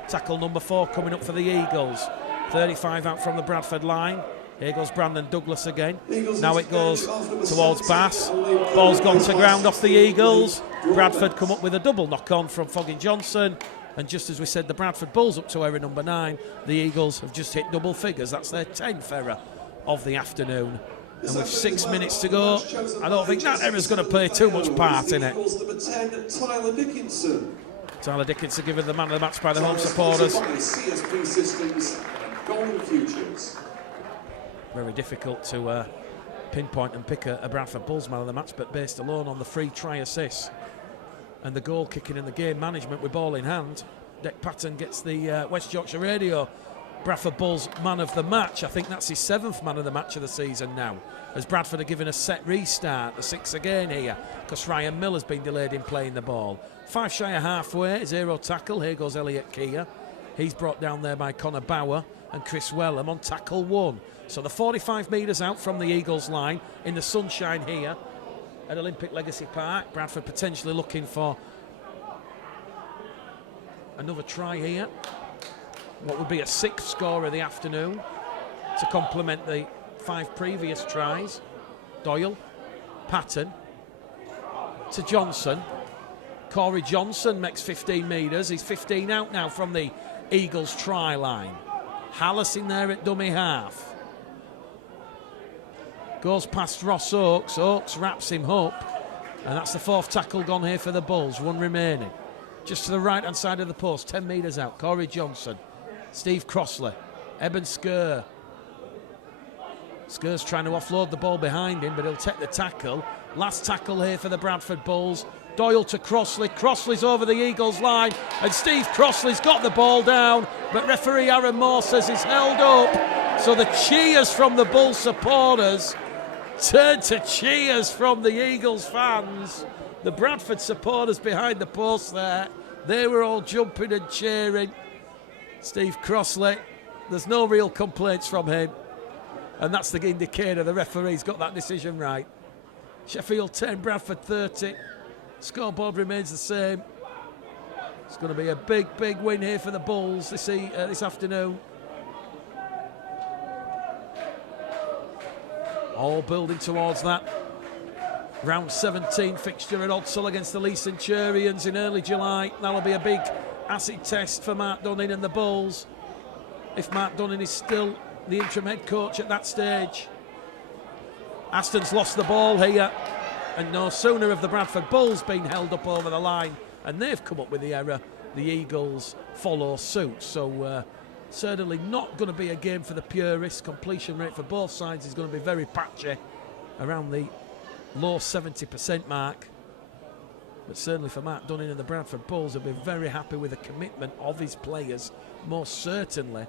Tackle number 4 coming up for the Eagles. 35 out from the Bradford line. Here goes Brandon Douglas again. Now it goes towards Bass. Ball's gone to ground off the Eagles. Bradford come up with a double knock-on from Fogging Johnson. And just as we said, the Bradford Bulls up to error number 9. The Eagles have just hit double figures. That's their 10th error of the afternoon. And with 6 minutes to go, I don't think that error's going to play too much part in it. Tyler Dickinson given the man of the match by the home supporters. Very difficult to pinpoint and pick a Bradford Bulls man of the match, but based alone on the free try assist and the goal kicking and the game management with ball in hand, Dec Patton gets the West Yorkshire Radio Bradford Bulls man of the match. I think that's his 7th man of the match of the season now, as Bradford are given a set restart, the 6 again here, because Ryan Miller's been delayed in playing the ball. 5 shy of halfway, zero tackle. Here goes Elliot Kay. He's brought down there by Connor Bauer and Chris Wellham on tackle 1. So the 45 metres out from the Eagles line in the sunshine here at Olympic Legacy Park. Bradford potentially looking for another try here. What would be a 6th score of the afternoon to complement the 5 previous tries. Doyle, Patton to Johnson. Corey Johnson makes 15 metres. He's 15 out now from the Eagles try line. Hallis in there at dummy half. Goes past Ross Oakes. Oakes wraps him up. And that's the 4th tackle gone here for the Bulls. 1 remaining. Just to the right-hand side of the post. 10 metres out. Corey Johnson. Steve Crossley. Eben Skur. Skur's trying to offload the ball behind him, but he'll take the tackle. Last tackle here for the Bradford Bulls. Doyle to Crossley. Crossley's over the Eagles line, and Steve Crossley's got the ball down, but referee Aaron Moore says he's held up. So the cheers from the Bulls supporters turn to cheers from the Eagles fans. The Bradford supporters behind the post there, they were all jumping and cheering. Steve Crossley, there's no real complaints from him, and that's the indicator the referee's got that decision right. Sheffield 10, Bradford 30. Scoreboard remains the same. It's going to be a big, big win here for the Bulls this afternoon. All building towards that Round 17 fixture at Odsall against the Lee Centurions in early July. That'll be a big acid test for Mark Dunning and the Bulls, if Mark Dunning is still the interim head coach at that stage. Aston's lost the ball here, and no sooner have the Bradford Bulls been held up over the line and they've come up with the error, the Eagles follow suit. So certainly not going to be a game for the purists. Completion rate for both sides is going to be very patchy, around the low 70% mark. But certainly for Mark Dunning and the Bradford Bulls, will be very happy with the commitment of his players. Most certainly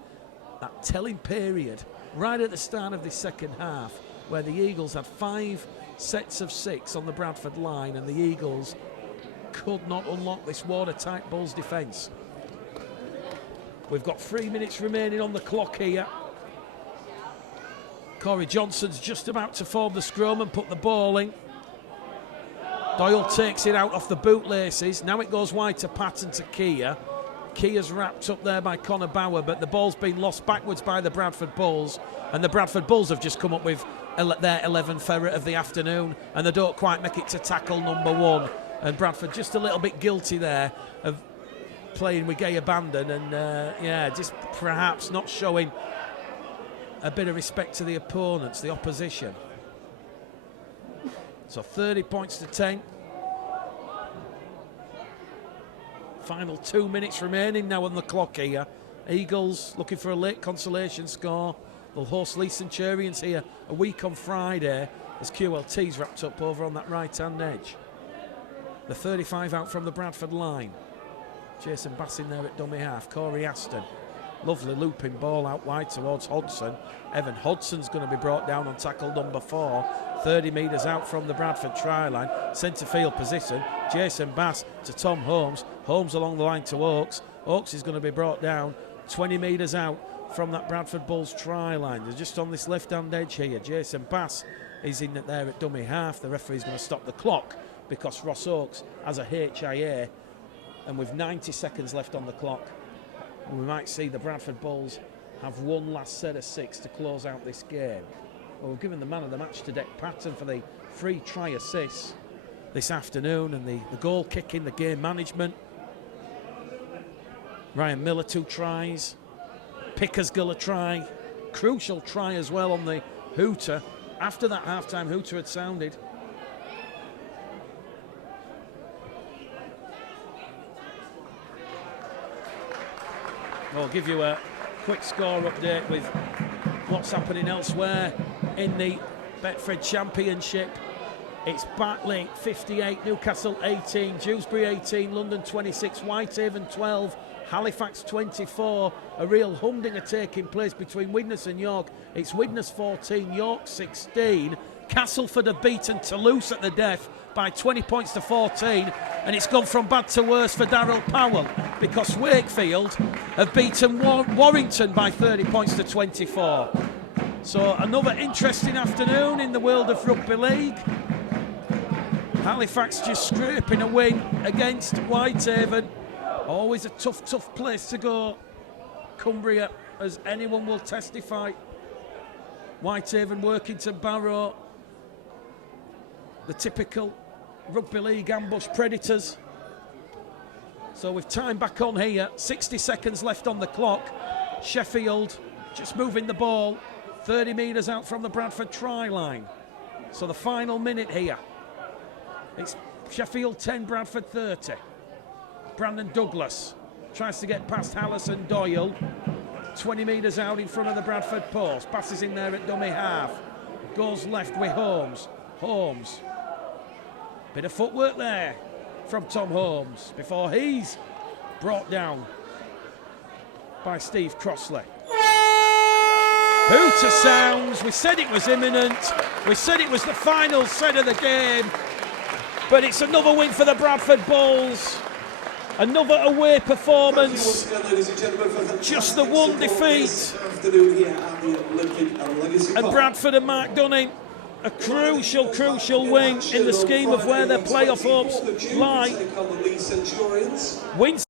that telling period right at the start of the second half, where the Eagles had 5 sets of 6 on the Bradford line, and the Eagles could not unlock this watertight Bulls defence. We've got 3 minutes remaining on the clock here. Corey Johnson's just about to form the scrum and put the ball in. Doyle takes it out off the bootlaces. Now it goes wide to Patton to Kia. Kia's wrapped up there by Connor Bauer, but the ball's been lost backwards by the Bradford Bulls, and the Bradford Bulls have just come up with their 11th ferret of the afternoon, and they don't quite make it to tackle number 1. And Bradford just a little bit guilty there of playing with gay abandon, and yeah, just perhaps not showing a bit of respect to the opponents, the opposition. So 30 points to 10. Final 2 minutes remaining now on the clock here. Eagles looking for a late consolation score. They'll host Lee Centurions here a week on Friday as QLT's wrapped up over on that right-hand edge. The 35 out from the Bradford line. Jason Bass in there at dummy half. Corey Aston. Lovely looping ball out wide towards Hodgson. Evan Hodgson's going to be brought down on tackle number 4. 30 metres out from the Bradford try line. Centre field position. Jason Bass to Tom Holmes. Holmes along the line to Oakes. Oakes is going to be brought down 20 metres out from that Bradford Bulls try line. They're just on this left-hand edge here. Jason Bass is in there at dummy half. The referee's going to stop the clock because Ross Oakes has a HIA, and with 90 seconds left on the clock, we might see the Bradford Bulls have one last set of 6 to close out this game. Well, we've given the man of the match to Deck Patton for the free try assists this afternoon, and the goal kicking, the game management. Ryan Miller 2 tries. Pickersgill a try. Crucial try as well on the hooter after that half-time hooter had sounded. I'll give you a quick score update with what's happening elsewhere in the Betfred Championship. It's Batley 58, Newcastle 18, Dewsbury 18, London 26, Whitehaven 12, Halifax 24. A real humdinger taking place between Widnes and York. It's Widnes 14, York 16. Castleford have beaten Toulouse at the death by 20 points to 14, and it's gone from bad to worse for Darryl Powell because Wakefield have beaten Warrington by 30 points to 24. So another interesting afternoon in the world of rugby league. Halifax just scraping a win against Whitehaven. Always a tough place to go, Cumbria, as anyone will testify. Whitehaven working to Barrow, the typical rugby league ambush predators. So with time back on here, 60 seconds left on the clock. Sheffield just moving the ball 30 metres out from the Bradford try line. So the final minute here. It's Sheffield 10, Bradford 30. Brandon Douglas tries to get past Hallis and Doyle. 20 metres out in front of the Bradford post. Passes in there at dummy half. Goes left with Holmes. Holmes. Bit of footwork there from Tom Holmes before he's brought down by Steve Crossley. Hooter sounds. We said it was imminent. We said it was the final set of the game. But it's another win for the Bradford Bulls. Another away performance. Just the one defeat. And Bradford and Mark Dunning, a crucial win in the scheme of where their playoff hopes lie. Wins